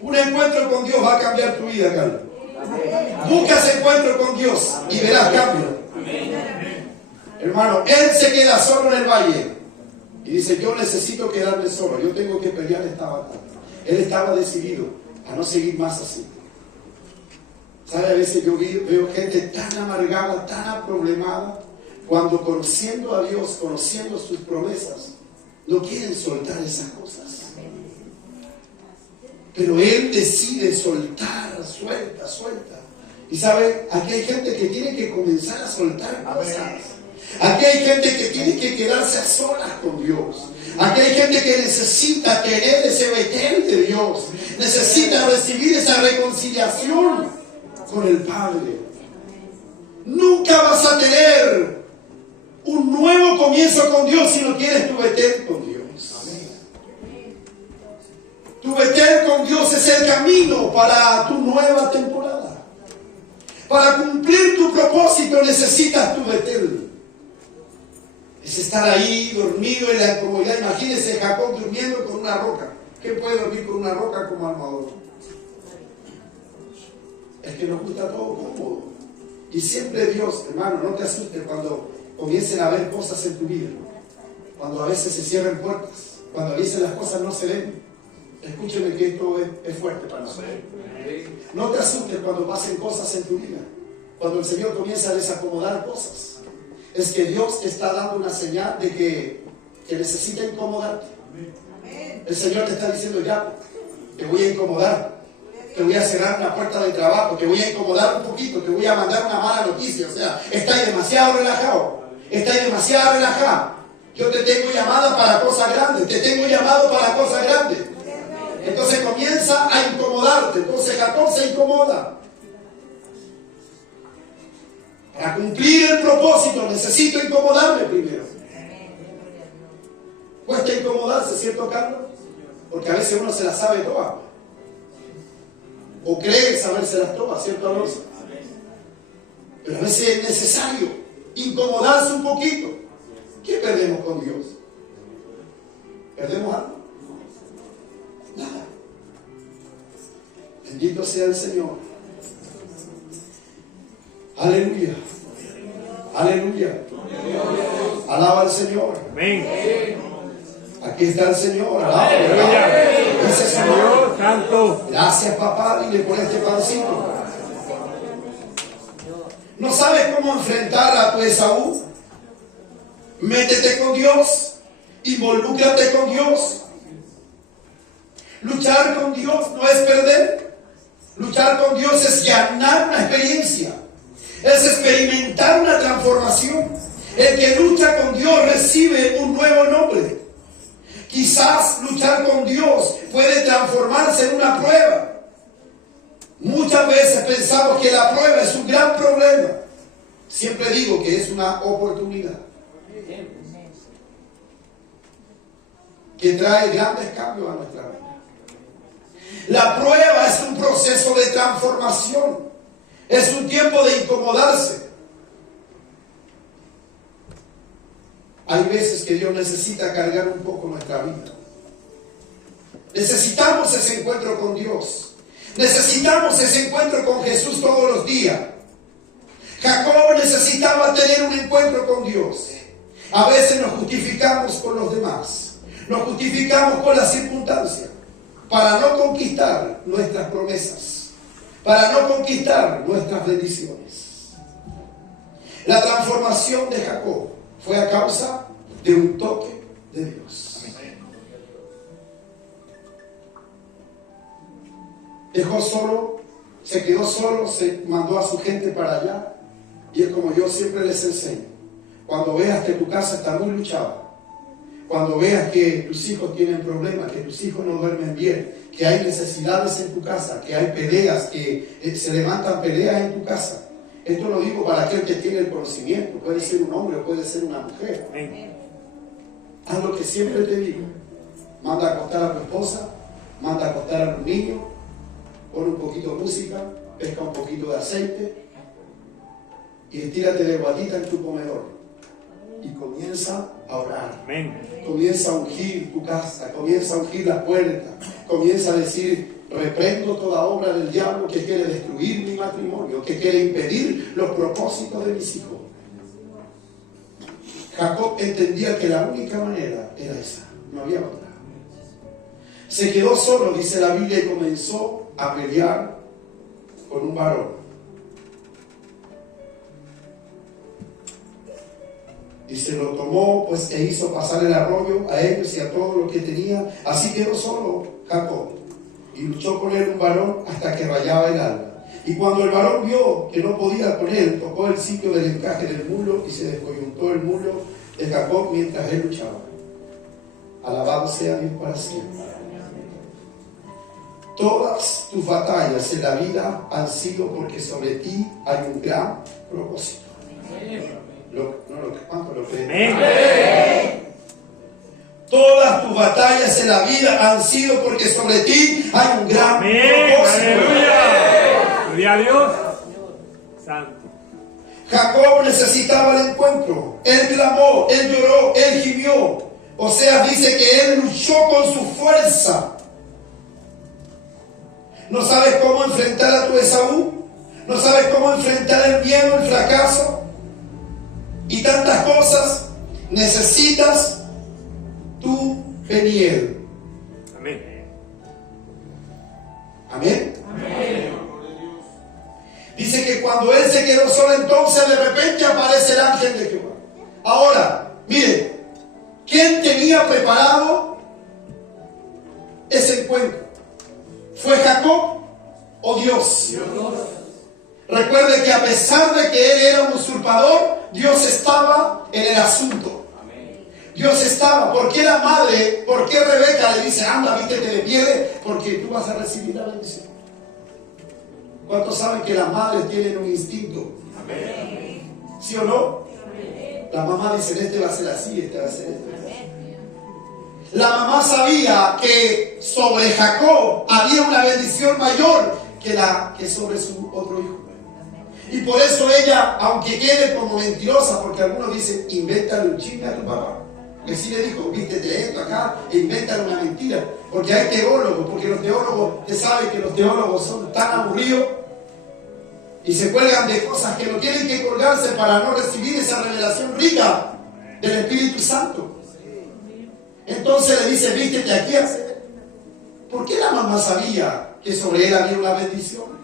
Un encuentro con Dios va a cambiar tu vida, Carlos. Busca ese encuentro con Dios y verás cambio. Hermano, él se queda solo en el valle y dice: yo necesito quedarme solo, yo tengo que pelear esta batalla. Él estaba decidido a no seguir más así. ¿Sabe? A veces yo veo gente tan amargada, tan problemada, cuando conociendo a Dios, conociendo sus promesas, no quieren soltar esas cosas. Pero él decide soltar, suelta. Y sabe, aquí hay gente que tiene que comenzar a soltar cosas. Aquí hay gente que tiene que quedarse a solas con Dios. Aquí hay gente que necesita tener ese Betel de Dios. Necesita recibir esa reconciliación con el Padre. Nunca vas a tener un nuevo comienzo con Dios si no tienes tu Betel con Dios. Tu Betel con Dios es el camino para tu nueva temporada. Para cumplir tu propósito necesitas tu Betel. Es estar ahí dormido en la incomodidad. Imagínese Jacob durmiendo con una roca. ¿Quién puede dormir con una roca como almohadón? Es que nos gusta todo cómodo. Y siempre Dios, hermano, no te asustes cuando comiencen a haber cosas en tu vida. Cuando a veces se cierren puertas. Cuando a veces las cosas no se ven. Escúcheme que esto es fuerte para nosotros. No te asustes cuando pasen cosas en tu vida. Cuando el Señor comienza a desacomodar cosas. Es que Dios te está dando una señal de que necesita incomodarte. El Señor te está diciendo ya, te voy a incomodar. Te voy a cerrar una puerta de trabajo. Te voy a incomodar un poquito. Te voy a mandar una mala noticia. O sea, estáis demasiado relajado. Estáis demasiado relajado. Yo te tengo llamada para cosas grandes. Te tengo llamado para cosas grandes. Entonces comienza a incomodarte. Entonces Jacob se incomoda. Para cumplir el propósito necesito incomodarme primero. Cuesta incomodarse, ¿cierto, Carlos? Porque a veces uno se las sabe todas. O cree sabérselas todas, ¿cierto, Alonso? Pero a veces es necesario incomodarse un poquito. ¿Qué perdemos con Dios? ¿Perdemos algo? Nada. Bendito sea el Señor. Aleluya. Aleluya. Alaba al Señor. Amén. Aquí está el Señor. Alaba. Aleluya. Dice Señor. Dios santo. Gracias, papá. Dile por este pancito. ¿No sabes cómo enfrentar a tu Esaú? Métete con Dios. Involúcrate con Dios. Luchar con Dios no es perder. Luchar con Dios es ganar una experiencia. Es experimentar una transformación. El que lucha con Dios recibe un nuevo nombre. Quizás luchar con Dios puede transformarse en una prueba. Muchas veces pensamos que la prueba es un gran problema. Siempre digo que es una oportunidad que trae grandes cambios a nuestra vida. La prueba es un proceso de transformación. Es un tiempo de incomodarse. Hay veces que Dios necesita cargar un poco nuestra vida. Necesitamos ese encuentro con Dios. Necesitamos ese encuentro con Jesús todos los días. Jacob necesitaba tener un encuentro con Dios. A veces nos justificamos con los demás. Nos justificamos con las circunstancias para no conquistar nuestras promesas, para no conquistar nuestras bendiciones. La transformación de Jacob fue a causa de un toque de Dios. Dejó solo, se quedó solo, se mandó a su gente para allá. Y es como yo siempre les enseño. Cuando veas que tu casa está muy luchada, cuando veas que tus hijos tienen problemas, que tus hijos no duermen bien, que hay necesidades en tu casa, que hay peleas, que se levantan peleas en tu casa. Esto lo digo para aquel que tiene el conocimiento. Puede ser un hombre o puede ser una mujer. Haz lo que siempre te digo. Manda a acostar a tu esposa, manda a acostar a los niños, pon un poquito de música, pesca un poquito de aceite y estírate de guatita en tu comedor. Y comienza a orar. Amén. Comienza a ungir tu casa, comienza a ungir las puertas, comienza a decir: reprendo toda obra del diablo que quiere destruir mi matrimonio, que quiere impedir los propósitos de mis hijos. Jacob entendía que la única manera era esa, no había otra. Se quedó solo, dice la Biblia, y comenzó a pelear con un varón. Y se lo tomó, pues, e hizo pasar el arroyo a ellos y a todo lo que tenía. Así quedó solo Jacob. Y luchó con él un varón hasta que rayaba el alba. Y cuando el varón vio que no podía con él, tocó el sitio del encaje del mulo y se descoyuntó el mulo de Jacob mientras él luchaba. Alabado sea Dios para siempre. Todas tus batallas en la vida han sido porque sobre ti hay un gran propósito. ¿Cuánto lo creen? Amén. Todas tus batallas en la vida han sido porque sobre ti hay un gran Amén. propósito. Aleluya. Gloria a Dios. Santo. Jacob necesitaba el encuentro. Él clamó, él lloró, él gimió. O sea, dice que él luchó con su fuerza. ¿No sabes cómo enfrentar a tu Esaú? ¿No sabes cómo enfrentar el miedo, el fracaso? Y tantas cosas. Necesitas tu Peniel. Amén. Amén. Dice que cuando él se quedó solo, entonces de repente aparece el ángel de Jehová. Ahora, mire, ¿quién tenía preparado ese encuentro? ¿Fue Jacob o Dios? Recuerde que a pesar de que él era un usurpador, Dios estaba en el asunto. Dios estaba. ¿Por qué la madre, por qué Rebeca le dice, anda, vístete de piel, porque tú vas a recibir la bendición? ¿Cuántos saben que las madres tienen un instinto? ¿Sí o no? La mamá dice, este va a ser así, este va a ser este. La mamá sabía que sobre Jacob había una bendición mayor que sobre su otro hijo. Y por eso ella, aunque quede como mentirosa, porque algunos dicen, invéntale un chinga a tu papá. Que sí le dijo, vístete esto acá, e invéntale una mentira. Porque hay teólogos, porque los teólogos, usted sabe que los teólogos son tan aburridos y se cuelgan de cosas que no tienen que colgarse para no recibir esa revelación rica del Espíritu Santo. Entonces le dice, vístete aquí. ¿Por qué la mamá sabía que sobre él había una bendición?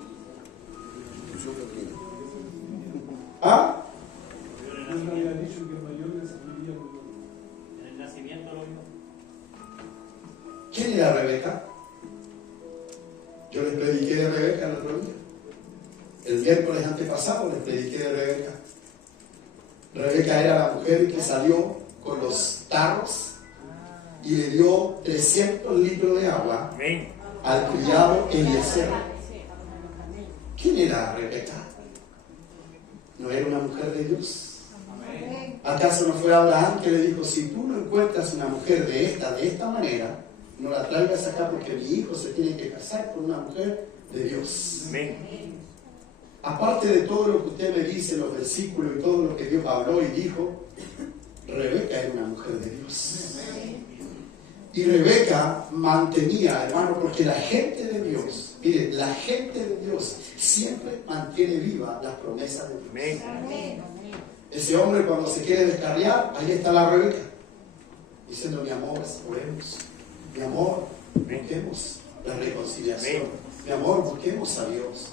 ¿Ah? Dios le había dicho que el mayor le serviría En el nacimiento lo vio. ¿Quién era Rebeca? Yo les prediqué de Rebeca el otro día. El miércoles antepasado les prediqué de Rebeca. Rebeca era la mujer que salió con los tarros y le dio 300 litros de agua Amén. al criado Eliezer. ¿Quién era Rebeca? ¿No era una mujer de Dios? ¿Acaso no fue Abraham que le dijo, si tú no encuentras una mujer de esta manera, no la traigas acá porque mi hijo se tiene que casar con una mujer de Dios? Amén. Aparte de todo lo que usted me dice, los versículos y todo lo que Dios habló y dijo, Rebeca era una mujer de Dios. Y Rebeca mantenía, hermano, porque la gente de Dios, mire, la gente de Dios siempre mantiene viva las promesas de Dios. Amén. Ese hombre cuando se quiere descarriar, ahí está la Rebeca, diciendo, mi amor, oremos, mi amor, busquemos la reconciliación, mi amor, busquemos a Dios.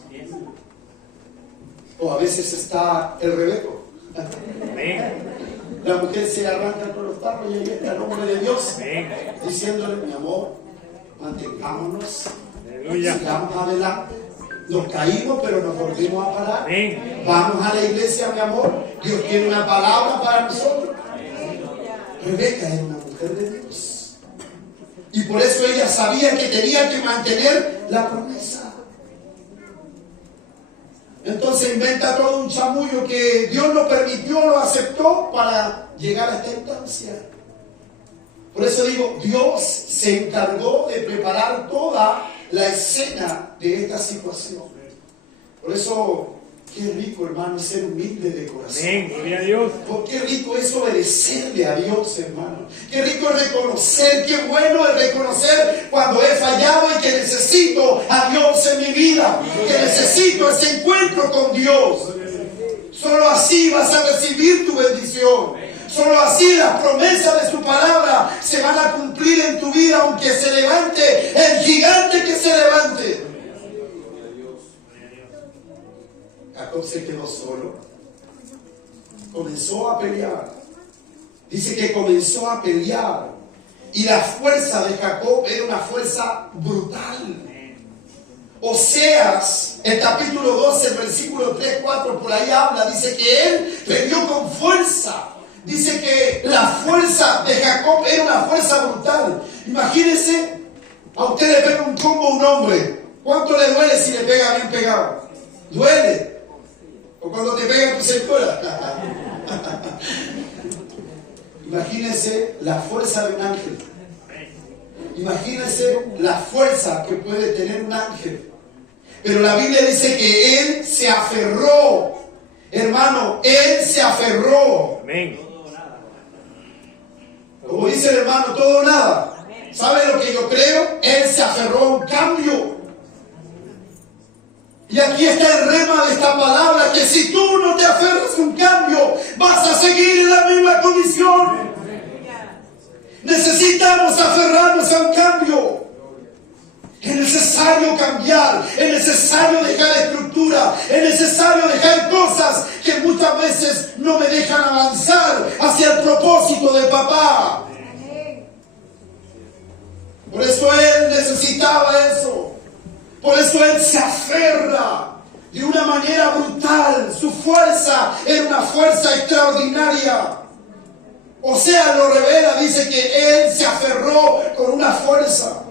O a veces está el Rebeco. Amén. La mujer se arranca con los tarros y ahí está el hombre de Dios, Amén. diciéndole, mi amor, mantengámonos, Aleluya. sigamos adelante. Nos caímos, pero nos volvimos a parar. Amén. Vamos a la iglesia, mi amor. Dios tiene una palabra para nosotros. Rebeca era una mujer de Dios. Y por eso ella sabía que tenía que mantener la promesa. Entonces inventa todo un chamullo que Dios lo permitió, lo aceptó para llegar a esta instancia. Por eso digo, Dios se encargó de preparar toda la escena de esta situación. Por eso, qué rico, hermano, ser humilde de corazón. Amén. Gloria a Dios. Oh, qué rico es obedecerle a Dios, hermano. Qué rico es reconocer, qué bueno es reconocer cuando he fallado y que necesito a Dios en mi vida, que necesito ese encuentro con Dios. Solo así vas a recibir tu bendición. Solo así las promesas de su palabra se van a cumplir en tu vida, aunque se levante el gigante que se levante. Jacob se quedó solo. Comenzó a pelear. Dice que comenzó a pelear. Y la fuerza de Jacob era una fuerza brutal. Oseas, el capítulo 12, el versículo 3, 4, por ahí habla. Dice que él peleó con fuerza. Dice que la fuerza de Jacob era una fuerza brutal. Imagínense, a usted le pega un combo a un hombre. ¿Cuánto le duele si le pega bien pegado? Duele. O cuando te pega tu señora. Imagínense la fuerza de un ángel. Imagínense la fuerza que puede tener un ángel. Pero la Biblia dice que él se aferró Hermano, él se aferró. Amén. Como dice el hermano, todo o nada. ¿Sabe lo que yo creo? Él se aferró a un cambio. Y aquí está el rema de esta palabra, que si tú no te aferras a un cambio, vas a seguir en la misma condición. Necesitamos aferrarnos a un cambio. Es necesario cambiar, es necesario dejar estructura, es necesario dejar cosas que muchas veces no me dejan avanzar hacia el propósito de papá. Por eso él necesitaba eso. Por eso él se aferra de una manera brutal. Su fuerza era una fuerza extraordinaria. O sea, lo revela, dice que él se aferró con una fuerza.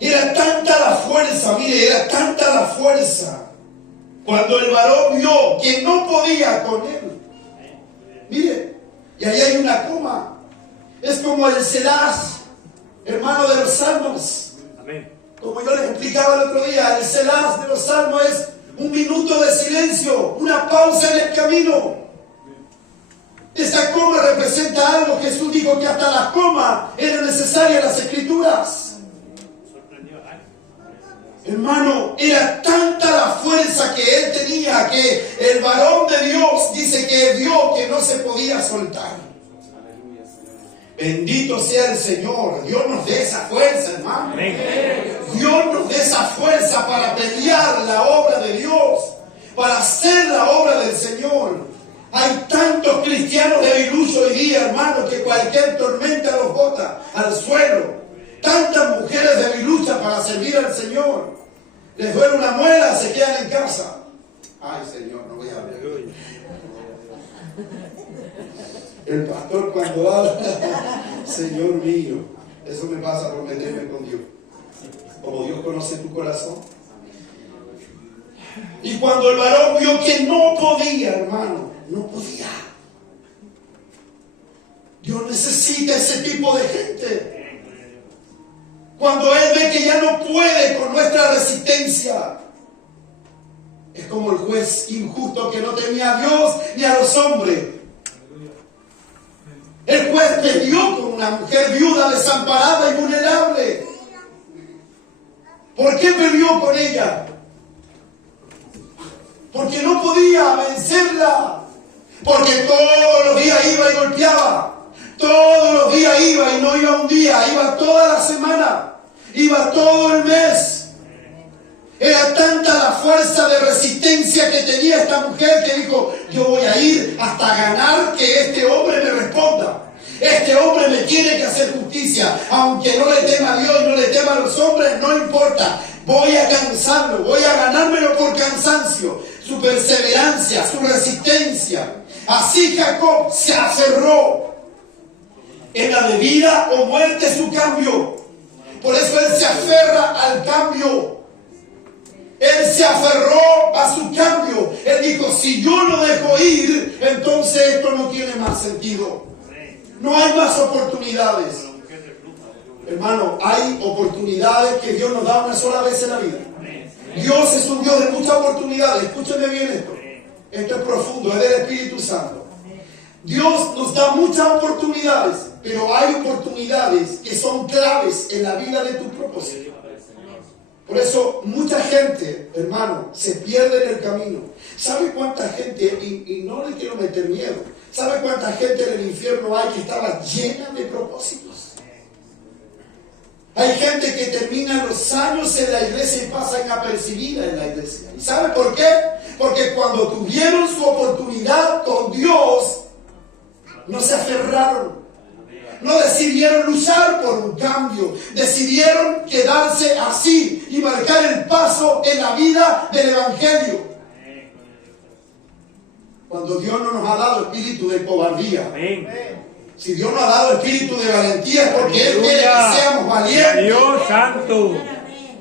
Era tanta la fuerza, mire, era tanta la fuerza. Cuando el varón vio que no podía con él. Mire, y ahí hay una coma. Es como el Selás, hermano de los salmos. Amén. Como yo les explicaba el otro día, el Selás de los salmos es un minuto de silencio, una pausa en el camino. Esta coma representa algo. Jesús dijo que hasta la coma era necesaria en las Escrituras. Hermano, era tanta la fuerza que él tenía que el varón de Dios dice que vio que no se podía soltar. Bendito sea el Señor. Dios nos dé esa fuerza, hermano. Amén. Dios nos dé esa fuerza para pelear la obra de Dios, para hacer la obra del Señor. Hay tantos cristianos debiluchos hoy día, hermano, que cualquier tormenta los bota al suelo. Tantas mujeres debiluchas para servir al Señor. Les duele una muela, se quedan en casa. Ay, Señor, no voy a hablar. El pastor cuando habla, Señor mío, eso me pasa por meterme con Dios. Como Dios conoce tu corazón. Y cuando el varón vio que no podía, hermano, no podía. Dios necesita ese tipo de gente. Cuando él ve que ya no puede con nuestra resistencia, es como el juez injusto que no temía a Dios ni a los hombres. El juez peleó con una mujer viuda, desamparada y vulnerable. ¿Por qué peleó con ella? Porque no podía vencerla. Porque todos los días iba y golpeaba. Todos los días iba y no iba un día, iba toda la semana, iba todo el mes. Era tanta la fuerza de resistencia que tenía esta mujer que dijo, yo voy a ir hasta ganar que este hombre me responda. Este hombre me tiene que hacer justicia, aunque no le tema a Dios y no le tema a los hombres, no importa. Voy a cansarlo, voy a ganármelo por cansancio, su perseverancia, su resistencia. Así Jacob se aferró. Era de vida o muerte su cambio. Por eso él se aferra al cambio. Él se aferró a su cambio. Él dijo, si yo lo dejo ir, entonces esto no tiene más sentido. No hay más oportunidades. Hermano, hay oportunidades que Dios nos da una sola vez en la vida. Dios es un Dios de muchas oportunidades. Escúcheme bien esto. Esto es profundo, es del Espíritu Santo. Dios nos da muchas oportunidades, pero hay oportunidades que son claves en la vida de tu propósito. Por eso mucha gente, hermano, se pierde en el camino. ¿Sabe cuánta gente, y no le quiero meter miedo, ¿sabe cuánta gente en el infierno hay que estaba llena de propósitos? Hay gente que termina los años en la iglesia y pasa inapercibida en la iglesia. ¿Y sabe por qué? Porque cuando tuvieron su oportunidad con Dios, no se aferraron, no decidieron luchar por un cambio, decidieron quedarse así y marcar el paso en la vida del Evangelio. Cuando Dios no nos ha dado espíritu de cobardía, si Dios nos ha dado espíritu de valentía, es porque Él quiere que seamos valientes. Dios santo.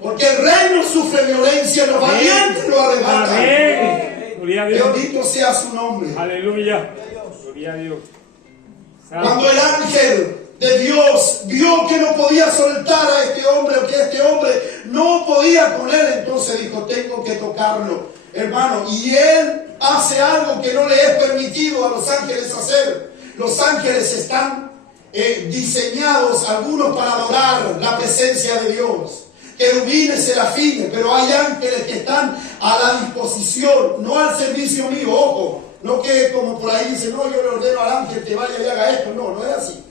Porque el reino sufre violencia, los valientes lo arrebatan. Amén. Gloria a Dios. Bendito sea su nombre. Aleluya. Gloria a Dios. Cuando el ángel de Dios vio que no podía soltar a este hombre, o que este hombre no podía con él, entonces dijo, tengo que tocar tocarlo, hermano. Y Él hace algo que no le es permitido a los ángeles hacer. Los ángeles están diseñados, algunos para adorar la presencia de Dios. Querubines, serafines, pero hay ángeles que están a la disposición, no al servicio mío, ojo. No que como por ahí dice, no, yo le ordeno al ángel que vaya y haga esto. No, no es así.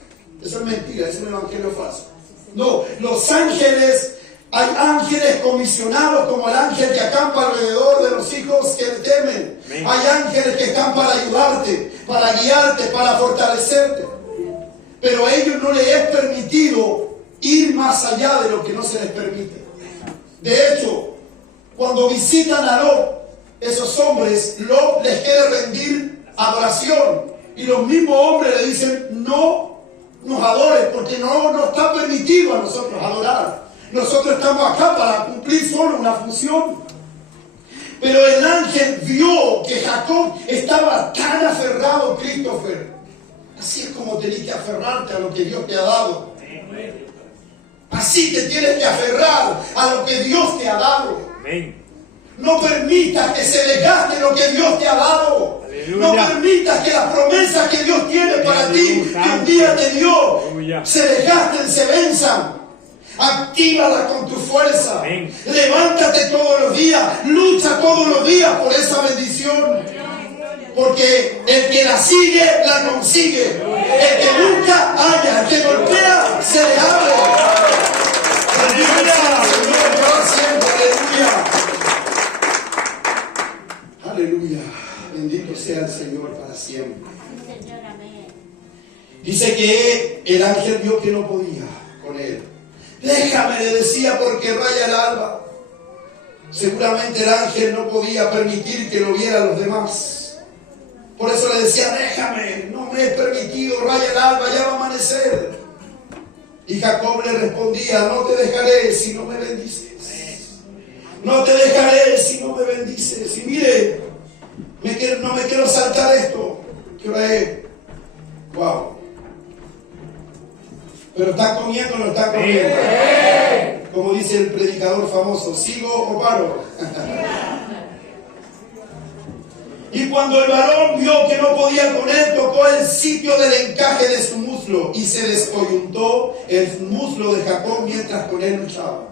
Eso es mentira, es un evangelio falso. No, los ángeles, hay ángeles comisionados como el ángel que acampa alrededor de los hijos que le temen. Amén. Hay ángeles que están para ayudarte, para guiarte, para fortalecerte. Pero a ellos no les es permitido ir más allá de lo que no se les permite. De hecho, cuando visitan a Lot, esos hombres, Lot les quiere rendir adoración. Y los mismos hombres le dicen, no nos adores, porque no está permitido a nosotros adorar. Nosotros estamos acá para cumplir solo una función. Pero el ángel vio que Jacob estaba tan aferrado, Christopher. Así es como tenés que aferrarte a lo que Dios te ha dado. Así te tienes que aferrar a lo que Dios te ha dado. Amén. No permitas que se desgaste lo que Dios te ha dado. Aleluya. No permitas que las promesas que Dios tiene para ti, que un día te dio, Aleluya. se desgasten, se venzan. Actívala con tu fuerza. Amén. Levántate todos los días. Lucha todos los días por esa bendición. Porque el que la sigue, la consigue. El que nunca halla, el que golpea, se le abre. Aleluya. Señor, para siempre. Aleluya. Aleluya. Bendito sea el Señor para siempre. Dice que el ángel vio que no podía con él. Déjame, le decía, porque raya el alba. Seguramente el ángel no podía permitir que lo vieran los demás. Por eso le decía, déjame, no me es permitido, raya el alba, ya va a amanecer. Y Jacob le respondía, no te dejaré si no me bendices. No te dejaré si no me bendices. Y mire, no me quiero saltar esto. ¿Qué hora es? Wow. Pero están comiendo o no están comiendo. Como dice el predicador famoso, ¿sigo o paro? Y cuando el varón vio que no podía con él, tocó el sitio del encaje de su muslo y se descoyuntó el muslo de Jacob mientras con él luchaba.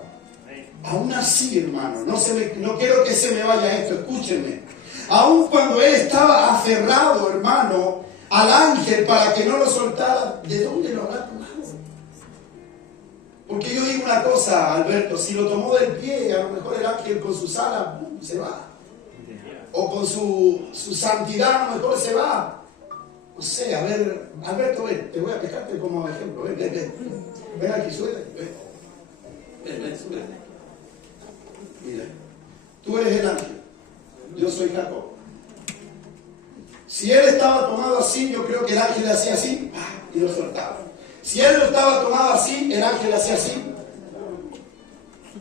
Aún así, hermano, no quiero que se me vaya esto, escúchenme. Aún cuando él estaba aferrado, hermano, al ángel para que no lo soltara, ¿de dónde lo habrá tomado? Porque yo digo una cosa, Alberto, si lo tomó del pie, a lo mejor el ángel con sus alas se va. O con su santidad, a lo mejor se va. No sé, a ver, Alberto, ven, te voy a pescarte como ejemplo. Ven. Ven aquí, súbete. Ven, súbete. Mira, tú eres el ángel, yo soy Jacob. Si él estaba tomado así, yo creo que el ángel le hacía así y lo soltaba. Si él lo estaba tomado así, el ángel le hacía así.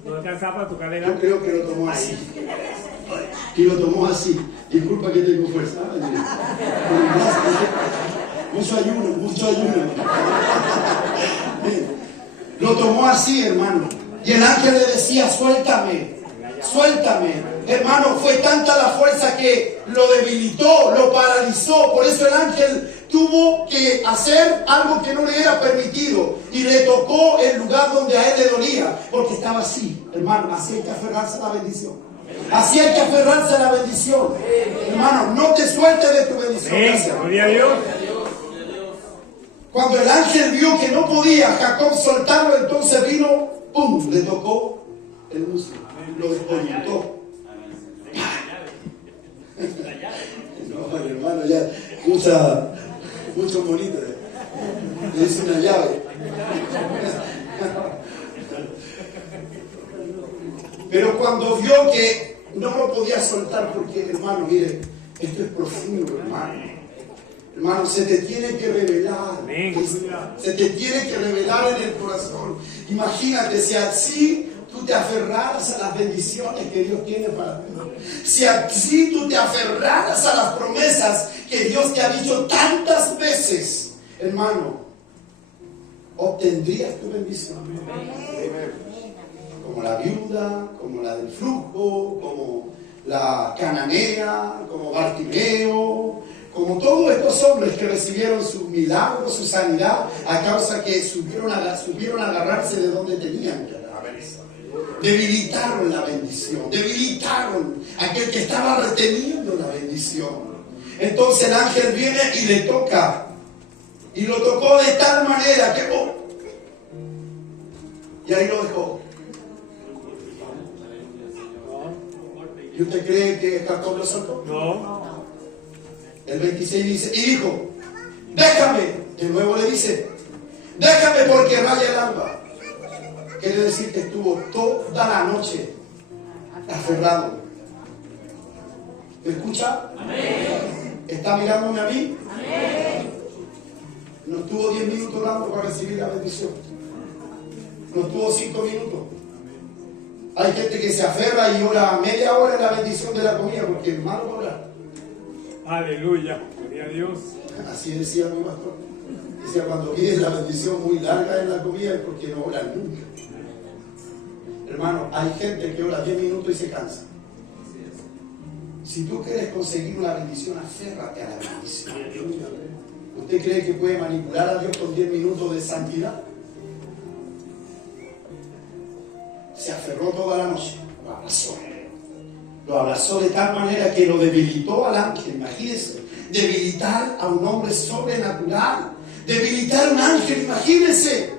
¿No alcanzaba para tocarle el Yo ángel? creo que lo tomó así. Y lo tomó así. Disculpa que tengo fuerza. Mucho ayuno. Lo tomó así, hermano. Y el ángel le decía, suéltame. Hermano, fue tanta la fuerza que lo debilitó, lo paralizó. Por eso el ángel tuvo que hacer algo que no le era permitido. Y le tocó el lugar donde a él le dolía. Porque estaba así, hermano. Así hay que aferrarse a la bendición. Así hay que aferrarse a la bendición. Hermano, no te sueltes de tu bendición. Amén. Gloria a Dios. Cuando el ángel vio que no podía Jacob soltarlo, entonces vino, ¡pum!, le tocó el muslo, lo descoyuntó. No, hermano, ya mucho bonito. Le hice una llave. Pero cuando vio que no lo podía soltar, porque, hermano, mire, esto es profundo, hermano. Hermano, se te tiene que revelar. Se te tiene que revelar en el corazón. Imagínate, si así tú te aferraras a las bendiciones que Dios tiene para ti. Si así tú te aferraras a las promesas que Dios te ha dicho tantas veces, hermano, obtendrías tu bendición. Como la viuda, como la del flujo, como la cananea, como Bartimeo, como todos estos hombres que recibieron su milagro, su sanidad, a causa que supieron agarrarse de donde tenían que agarrarse. Debilitaron la bendición, debilitaron aquel que estaba reteniendo la bendición. Entonces el ángel viene y le toca, y lo tocó de tal manera que y ahí lo dejó. ¿Y usted cree que Jacob lo soltó? No. El 26 dice, y dijo, déjame. De nuevo le dice, déjame porque raya el alba. Quiere decir que estuvo toda la noche aferrado. ¿Me escucha? Amén. ¿Está mirándome a mí? Amén. No estuvo 10 minutos orando para recibir la bendición. No estuvo 5 minutos. Hay gente que se aferra y ora media hora en la bendición de la comida porque es malo para orar. Aleluya. Gloria a Dios. Así decía mi pastor. Decía, cuando pides la bendición muy larga en la comida es porque no oran nunca. Hermano, hay gente que ora 10 minutos y se cansa. Si tú quieres conseguir una bendición, aférrate a la bendición. ¿Usted cree que puede manipular a Dios con 10 minutos de santidad? Se aferró toda la noche, lo abrazó. Lo abrazó de tal manera que lo debilitó al ángel. Imagínense, debilitar a un hombre sobrenatural, debilitar a un ángel, imagínense.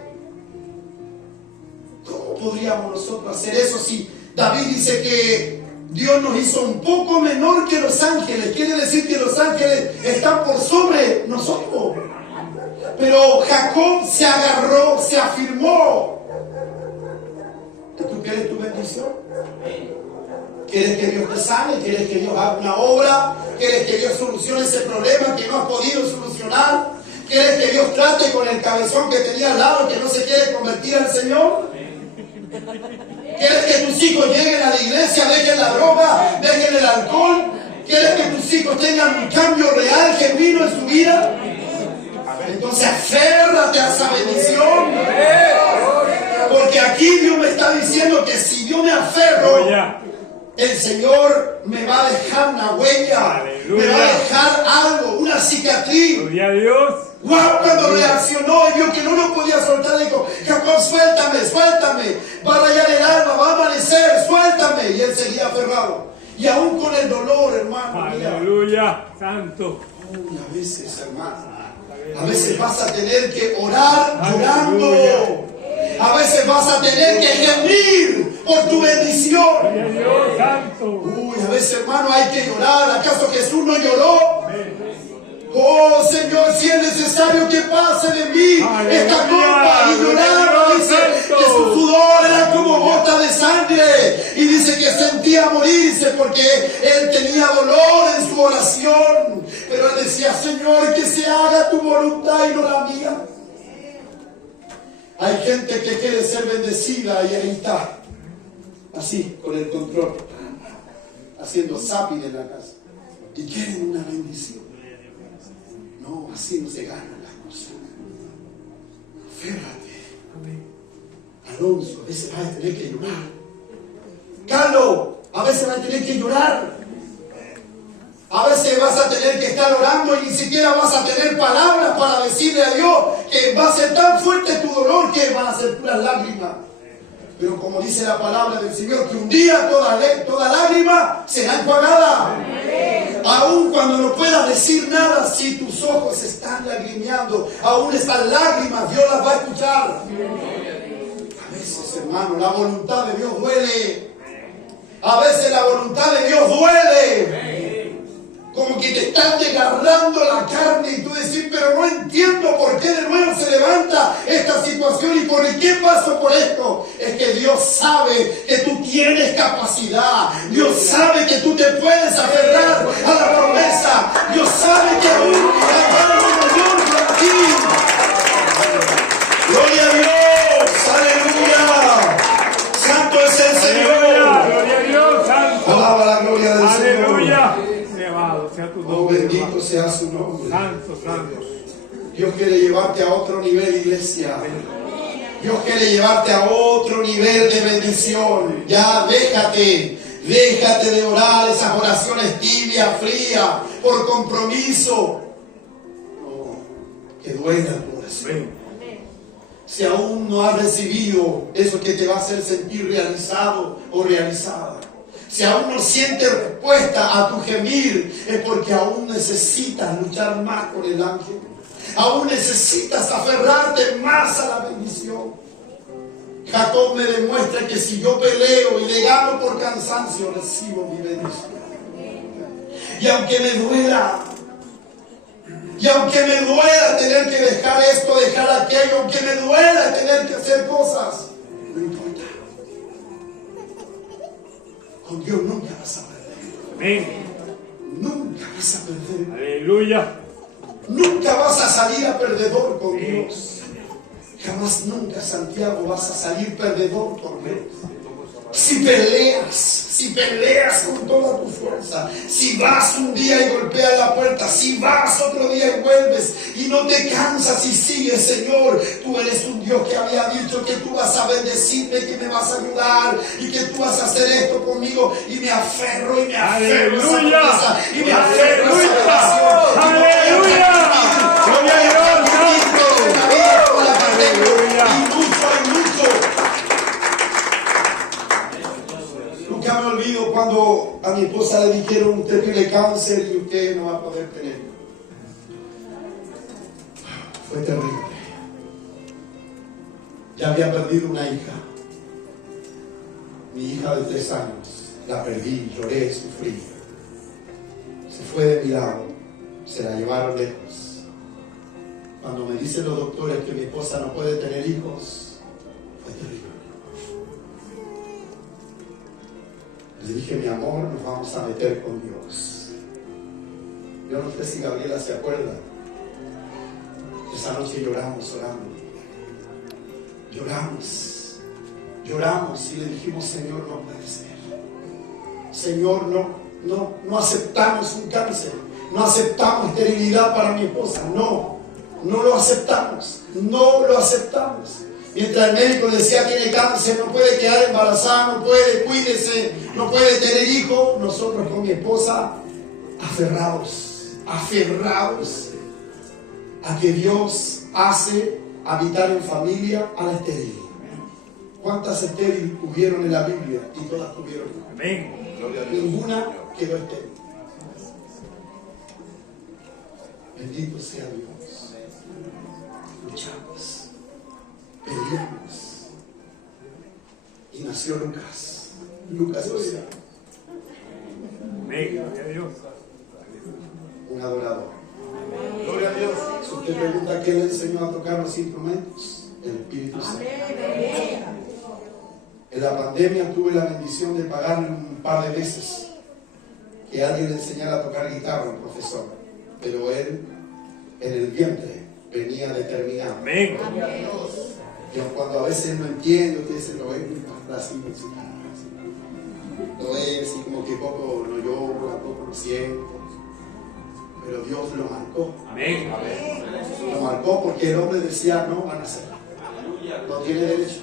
¿Cómo podríamos nosotros hacer eso si David dice que Dios nos hizo un poco menor que los ángeles? Quiere decir que los ángeles están por sobre nosotros. Pero Jacob se agarró, se afirmó. ¿Tú quieres tu bendición? ¿Quieres que Dios te sane? ¿Quieres que Dios haga una obra? ¿Quieres que Dios solucione ese problema que no has podido solucionar? ¿Quieres que Dios trate con el cabezón que tenía al lado que no se quiere convertir al Señor? ¿Quieres que tus hijos lleguen a la iglesia, dejen la droga, dejen el alcohol? ¿Quieres que tus hijos tengan un cambio real, genuino en su vida? Entonces aférrate a esa bendición. Porque aquí Dios me está diciendo que si yo me aferro, el Señor me va a dejar una huella. Aleluya. Me va a dejar algo, una cicatriz. Gloria a Dios. Wow, cuando reaccionó y vio que no lo podía soltar, dijo, Jacob, suéltame, suéltame, va a rayar el alma, va a amanecer, suéltame. Y él seguía aferrado. Y aún con el dolor, hermano. Aleluya, santo. A veces, hermano, a veces vas a tener que orar llorando. A veces vas a tener que gemir por tu bendición. Dios santo. Uy, a veces, hermano, hay que llorar. ¿Acaso Jesús no lloró? Oh, Señor, si es necesario que pase de mí esta copa. Y lloraba, dice que su sudor era como gota de sangre. Y dice que sentía morirse porque él tenía dolor en su oración. Pero él decía, Señor, que se haga tu voluntad y no la mía. Hay gente que quiere ser bendecida y ahí está, así, con el control, haciendo zapping en la casa. Y quieren una bendición. No, así no se ganan las cosas. Aférrate. Alonso, a veces vas a tener que llorar. Carlos, a veces vas a tener que llorar. A veces vas a tener que estar orando y ni siquiera vas a tener palabras para decirle a Dios que va a ser tan fuerte tu dolor que van a ser puras lágrimas. Pero como dice la palabra del Señor, que un día toda lágrima será enjuagada. Aún cuando no puedas decir nada, si tus ojos están lagrimeando, aún estas lágrimas Dios las va a escuchar. A veces, hermano, la voluntad de Dios duele. A veces la voluntad de Dios duele. Como que te están desgarrando la carne y tú decís, pero no entiendo por qué de nuevo se levanta esta situación y por qué paso por esto. Es que Dios sabe que tú tienes capacidad. Dios sabe que tú te puedes aferrar a la promesa. Dios sabe que aún hay algo mayor para ti. Gloria a Dios. Aleluya. Santo es el Señor. Gloria a Dios, santo. Alaba la gloria del Señor. Aleluya. Sea tu Oh, nombre, bendito hermano. sea su nombre. Santo, santo. Dios quiere llevarte a otro nivel, iglesia. Dios quiere llevarte a otro nivel de bendición. Ya déjate Déjate de orar esas oraciones tibias, frías, por compromiso. No, que duela tu oración. Si aún no has recibido eso que te va a hacer sentir realizado o realizada, si aún no sientes respuesta a tu gemir, es porque aún necesitas luchar más con el ángel. Aún necesitas aferrarte más a la bendición. Jacob me demuestra que si yo peleo y le gano por cansancio, recibo mi bendición. Y aunque me duela tener que dejar esto, dejar aquello, aunque me duela tener que hacer cosas, no importa. Con Dios nunca vas a perder. Amén. Nunca vas a perder. Aleluya. Nunca vas a salir a perdedor con Dios. Jamás nunca, Santiago, vas a salir perdedor con Dios. Si peleas con toda tu fuerza, si vas un día y golpeas la puerta, si vas otro día y vuelves y no te cansas y sigues, Señor, tú eres un Dios que había dicho que tú vas a bendecirme, que me vas a ayudar y que tú vas a hacer esto conmigo, y me aferro a esa promesa, y me aferro a esa relación. ¡Aleluya! ¡Gloria a Dios! Hay mucho. Nunca me olvido cuando a mi esposa le dijeron: usted tiene cáncer y usted no va a poder tener. Fue terrible. Ya había perdido una hija. Mi hija de 3 años. La perdí, lloré, sufrí. Se fue de mi lado. Se la llevaron lejos. Cuando me dicen los doctores que mi esposa no puede tener hijos, fue terrible. Le dije: mi amor, nos vamos a meter con Dios. Yo no sé si Gabriela se acuerda. Esa noche lloramos orando. Lloramos y le dijimos: Señor, no puede ser. Señor, no aceptamos un cáncer. No aceptamos esterilidad para mi esposa. No lo aceptamos. Mientras el médico decía: tiene cáncer, no puede quedar embarazada, no puede, cuídese, no puede tener hijos, nosotros con mi esposa aferrados a que Dios hace habitar en familia a la estéril. ¿Cuántas estériles hubieron en la Biblia? Y todas tuvieron hijos. Amén. Ninguna quedó estéril. Bendito sea Dios. Luchamos, peleamos, y nació Lucas. Amén. Gloria a Dios. Un adorador. Gloria a Dios. Si usted pregunta qué le enseñó a tocar los instrumentos, el Espíritu Santo. En la pandemia tuve la bendición de pagarle un par de veces que alguien le enseñara a tocar guitarra, un profesor, pero él en el vientre venía determinado. Amén. Yo cuando a veces no entiendo, usted dice: lo es así, lo es así como que poco lo lloro, a poco lo siento, pero Dios lo marcó. Amén. Lo marcó porque el hombre decía: no van a hacer, no tiene derecho.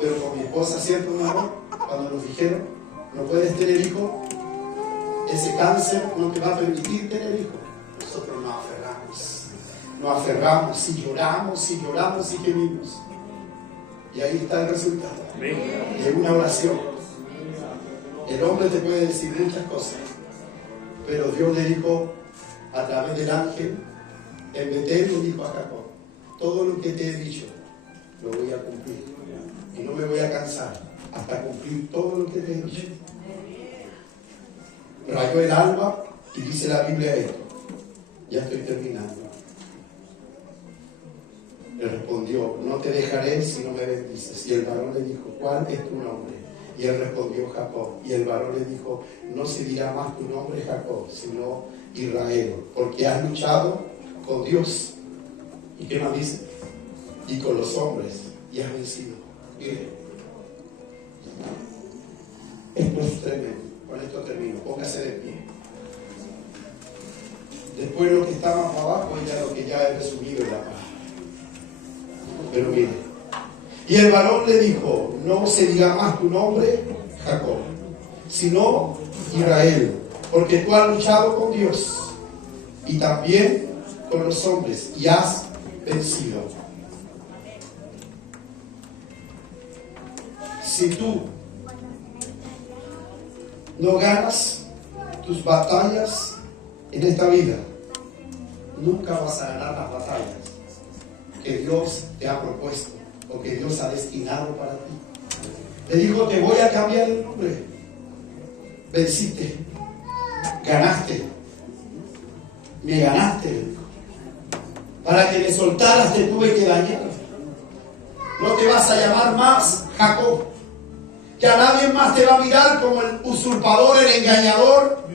Pero con mi esposa siempre un amor, cuando nos dijeron: no puedes tener hijo, ese cáncer no te va a permitir tener hijo, nosotros nos aferramos y lloramos y gemimos. Y ahí está el resultado de una oración. El hombre te puede decir muchas cosas, pero Dios le dijo a través del ángel en Betel, le dijo a Jacob: todo lo que te he dicho lo voy a cumplir y no me voy a cansar hasta cumplir todo lo que te he dicho. Rayó el alba y dice la Biblia esto. Ya estoy terminando. Le respondió: no te dejaré si no me bendices. Y el varón le dijo: ¿cuál es tu nombre? Y él respondió: Jacob. Y el varón le dijo: no se dirá más tu nombre Jacob, sino Israel, porque has luchado con Dios. ¿Y qué más dice? Y con los hombres, y has vencido. Mire, esto es tremendo. Con esto termino. Póngase de pie. Después lo que está más abajo es ya lo que ya he resumido en la palabra. Pero mire, y el varón le dijo: no se dirá más tu nombre Jacob, sino Israel, porque tú has luchado con Dios y también con los hombres y has vencido. Si tú no ganas tus batallas en esta vida, nunca vas a ganar las batallas que Dios te ha propuesto o que Dios ha destinado para ti. Le dijo, te voy a cambiar el nombre. Venciste, ganaste, me ganaste, le dijo. Para que me soltaras te tuve que dañar. No te vas a llamar más Jacob. Ya nadie más te va a mirar como el usurpador, el engañador.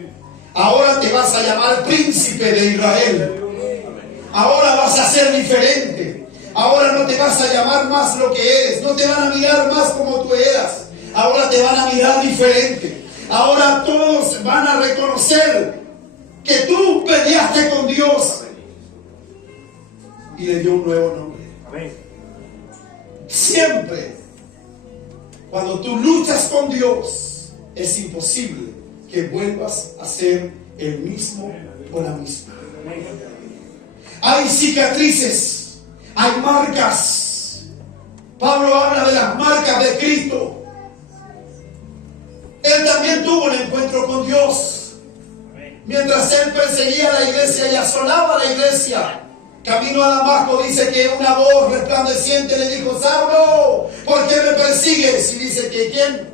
Ahora te vas a llamar príncipe de Israel. Ahora vas a ser diferente. Ahora no te vas a llamar más lo que eres. No te van a mirar más como tú eras. Ahora te van a mirar diferente. Ahora todos van a reconocer que tú peleaste con Dios. Y le dio un nuevo nombre. Amén. Siempre, cuando tú luchas con Dios, es imposible que vuelvas a ser el mismo o la misma. Hay cicatrices, hay marcas. Pablo habla de las marcas de Cristo. Él también tuvo un encuentro con Dios. Mientras él perseguía a la iglesia y asolaba a la iglesia, camino a Damasco, dice que una voz resplandeciente le dijo, Saulo, ¿por qué me persigues? Y dice que ¿quién?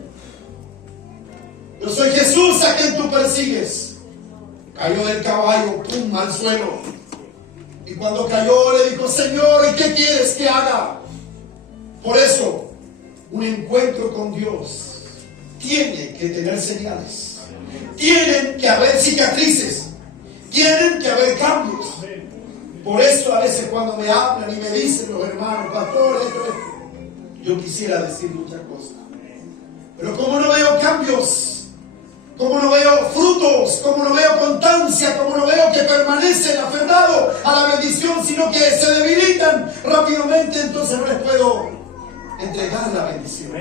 Yo soy Jesús a quien tú persigues. Cayó del caballo, pum, al suelo. Y cuando cayó le dijo, Señor, ¿y qué quieres que haga? Por eso, un encuentro con Dios tiene que tener señales. Tienen que haber cicatrices. Tienen que haber cambios. Por eso a veces cuando me hablan y me dicen los hermanos, pastores, yo quisiera decir muchas cosas. Pero como no veo cambios, como no veo frutos, como no veo constancia, como no veo que permanecen aferrados a la bendición, sino que se debilitan rápidamente, entonces no les puedo entregar la bendición.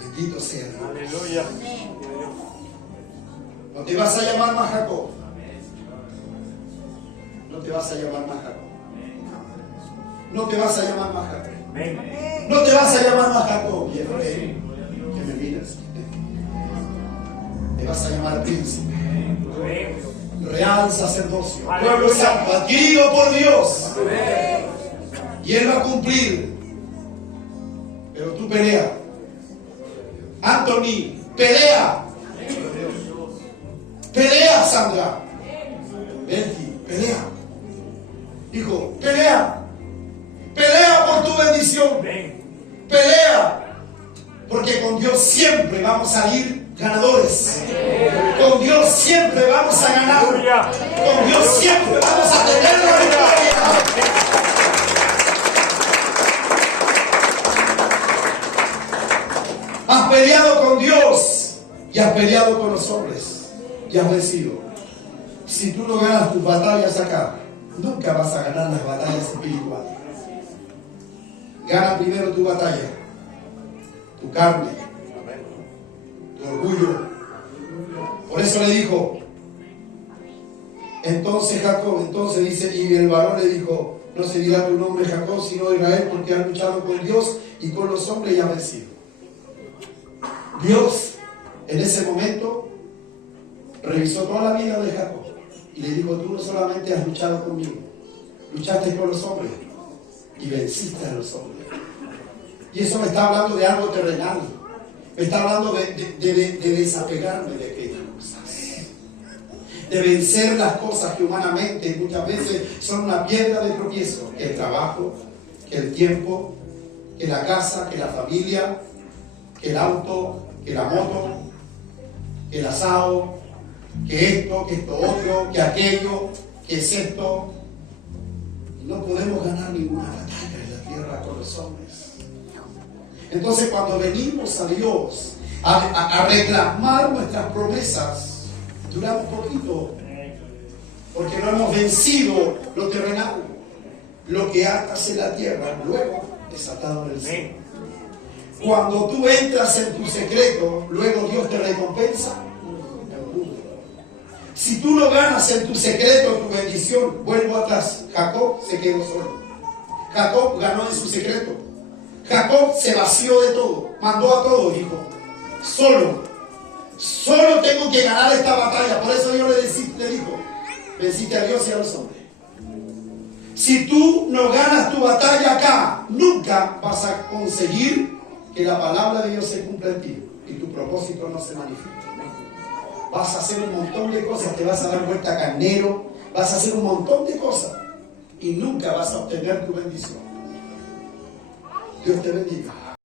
Bendito sea Dios. Aleluya. No te vas a llamar más Jacob. No te vas a llamar más Jacob. No te vas a llamar más Jacob. No te vas a llamar más Jacob. Que me miras. Te vas a llamar príncipe. Real sacerdocio. Pueblo santo, adquirido por Dios. Y Él va a cumplir. Pero tú pelea. Anthony, pelea. Pelea, Sandra. Betty, pelea. Hijo, pelea. Pelea por tu bendición. Pelea. Porque con Dios siempre vamos a ir ganadores. Con Dios siempre vamos a ganar. Con Dios siempre vamos a tener la victoria. Has peleado con Dios y has peleado con los hombres y has vencido. Si tú no ganas tus batallas acá, nunca vas a ganar las batallas espirituales. Gana primero tu batalla, tu carne, tu orgullo. Por eso le dijo, entonces Jacob, entonces dice, y el varón le dijo, no se dirá tu nombre Jacob, sino Israel, porque has luchado con Dios y con los hombres y has vencido. Dios, en ese momento, revisó toda la vida de Jacob y le dijo, tú no solamente has luchado conmigo, luchaste con los hombres y venciste a los hombres. Y eso me está hablando de algo terrenal. Me está hablando de desapegarme de aquellas cosas. De vencer las cosas que humanamente muchas veces son una piedra de tropiezo. Que el trabajo, que el tiempo, que la casa, que la familia, que el auto, que la moto, que el asado, que esto otro, que aquello, que es esto. No podemos ganar ninguna batalla en la tierra con los hombres. Entonces cuando venimos a Dios a reclamar nuestras promesas, duramos poquito, porque no hemos vencido lo terrenal. Lo que atas en la tierra, luego desatado en el cielo. Cuando tú entras en tu secreto, luego Dios te recompensa. Si tú no ganas en tu secreto tu bendición, vuelvo atrás. Jacob se quedó solo. Jacob ganó en su secreto. Jacob se vació de todo, mandó a todos, dijo, solo tengo que ganar esta batalla. Por eso Dios le dijo, venciste a Dios y a los hombres. Si tú no ganas tu batalla acá, nunca vas a conseguir que la palabra de Dios se cumpla en ti y tu propósito no se manifieste. Vas a hacer un montón de cosas, te vas a dar vuelta carnero, vas a hacer un montón de cosas y nunca vas a obtener tu bendición. Dios te bendiga.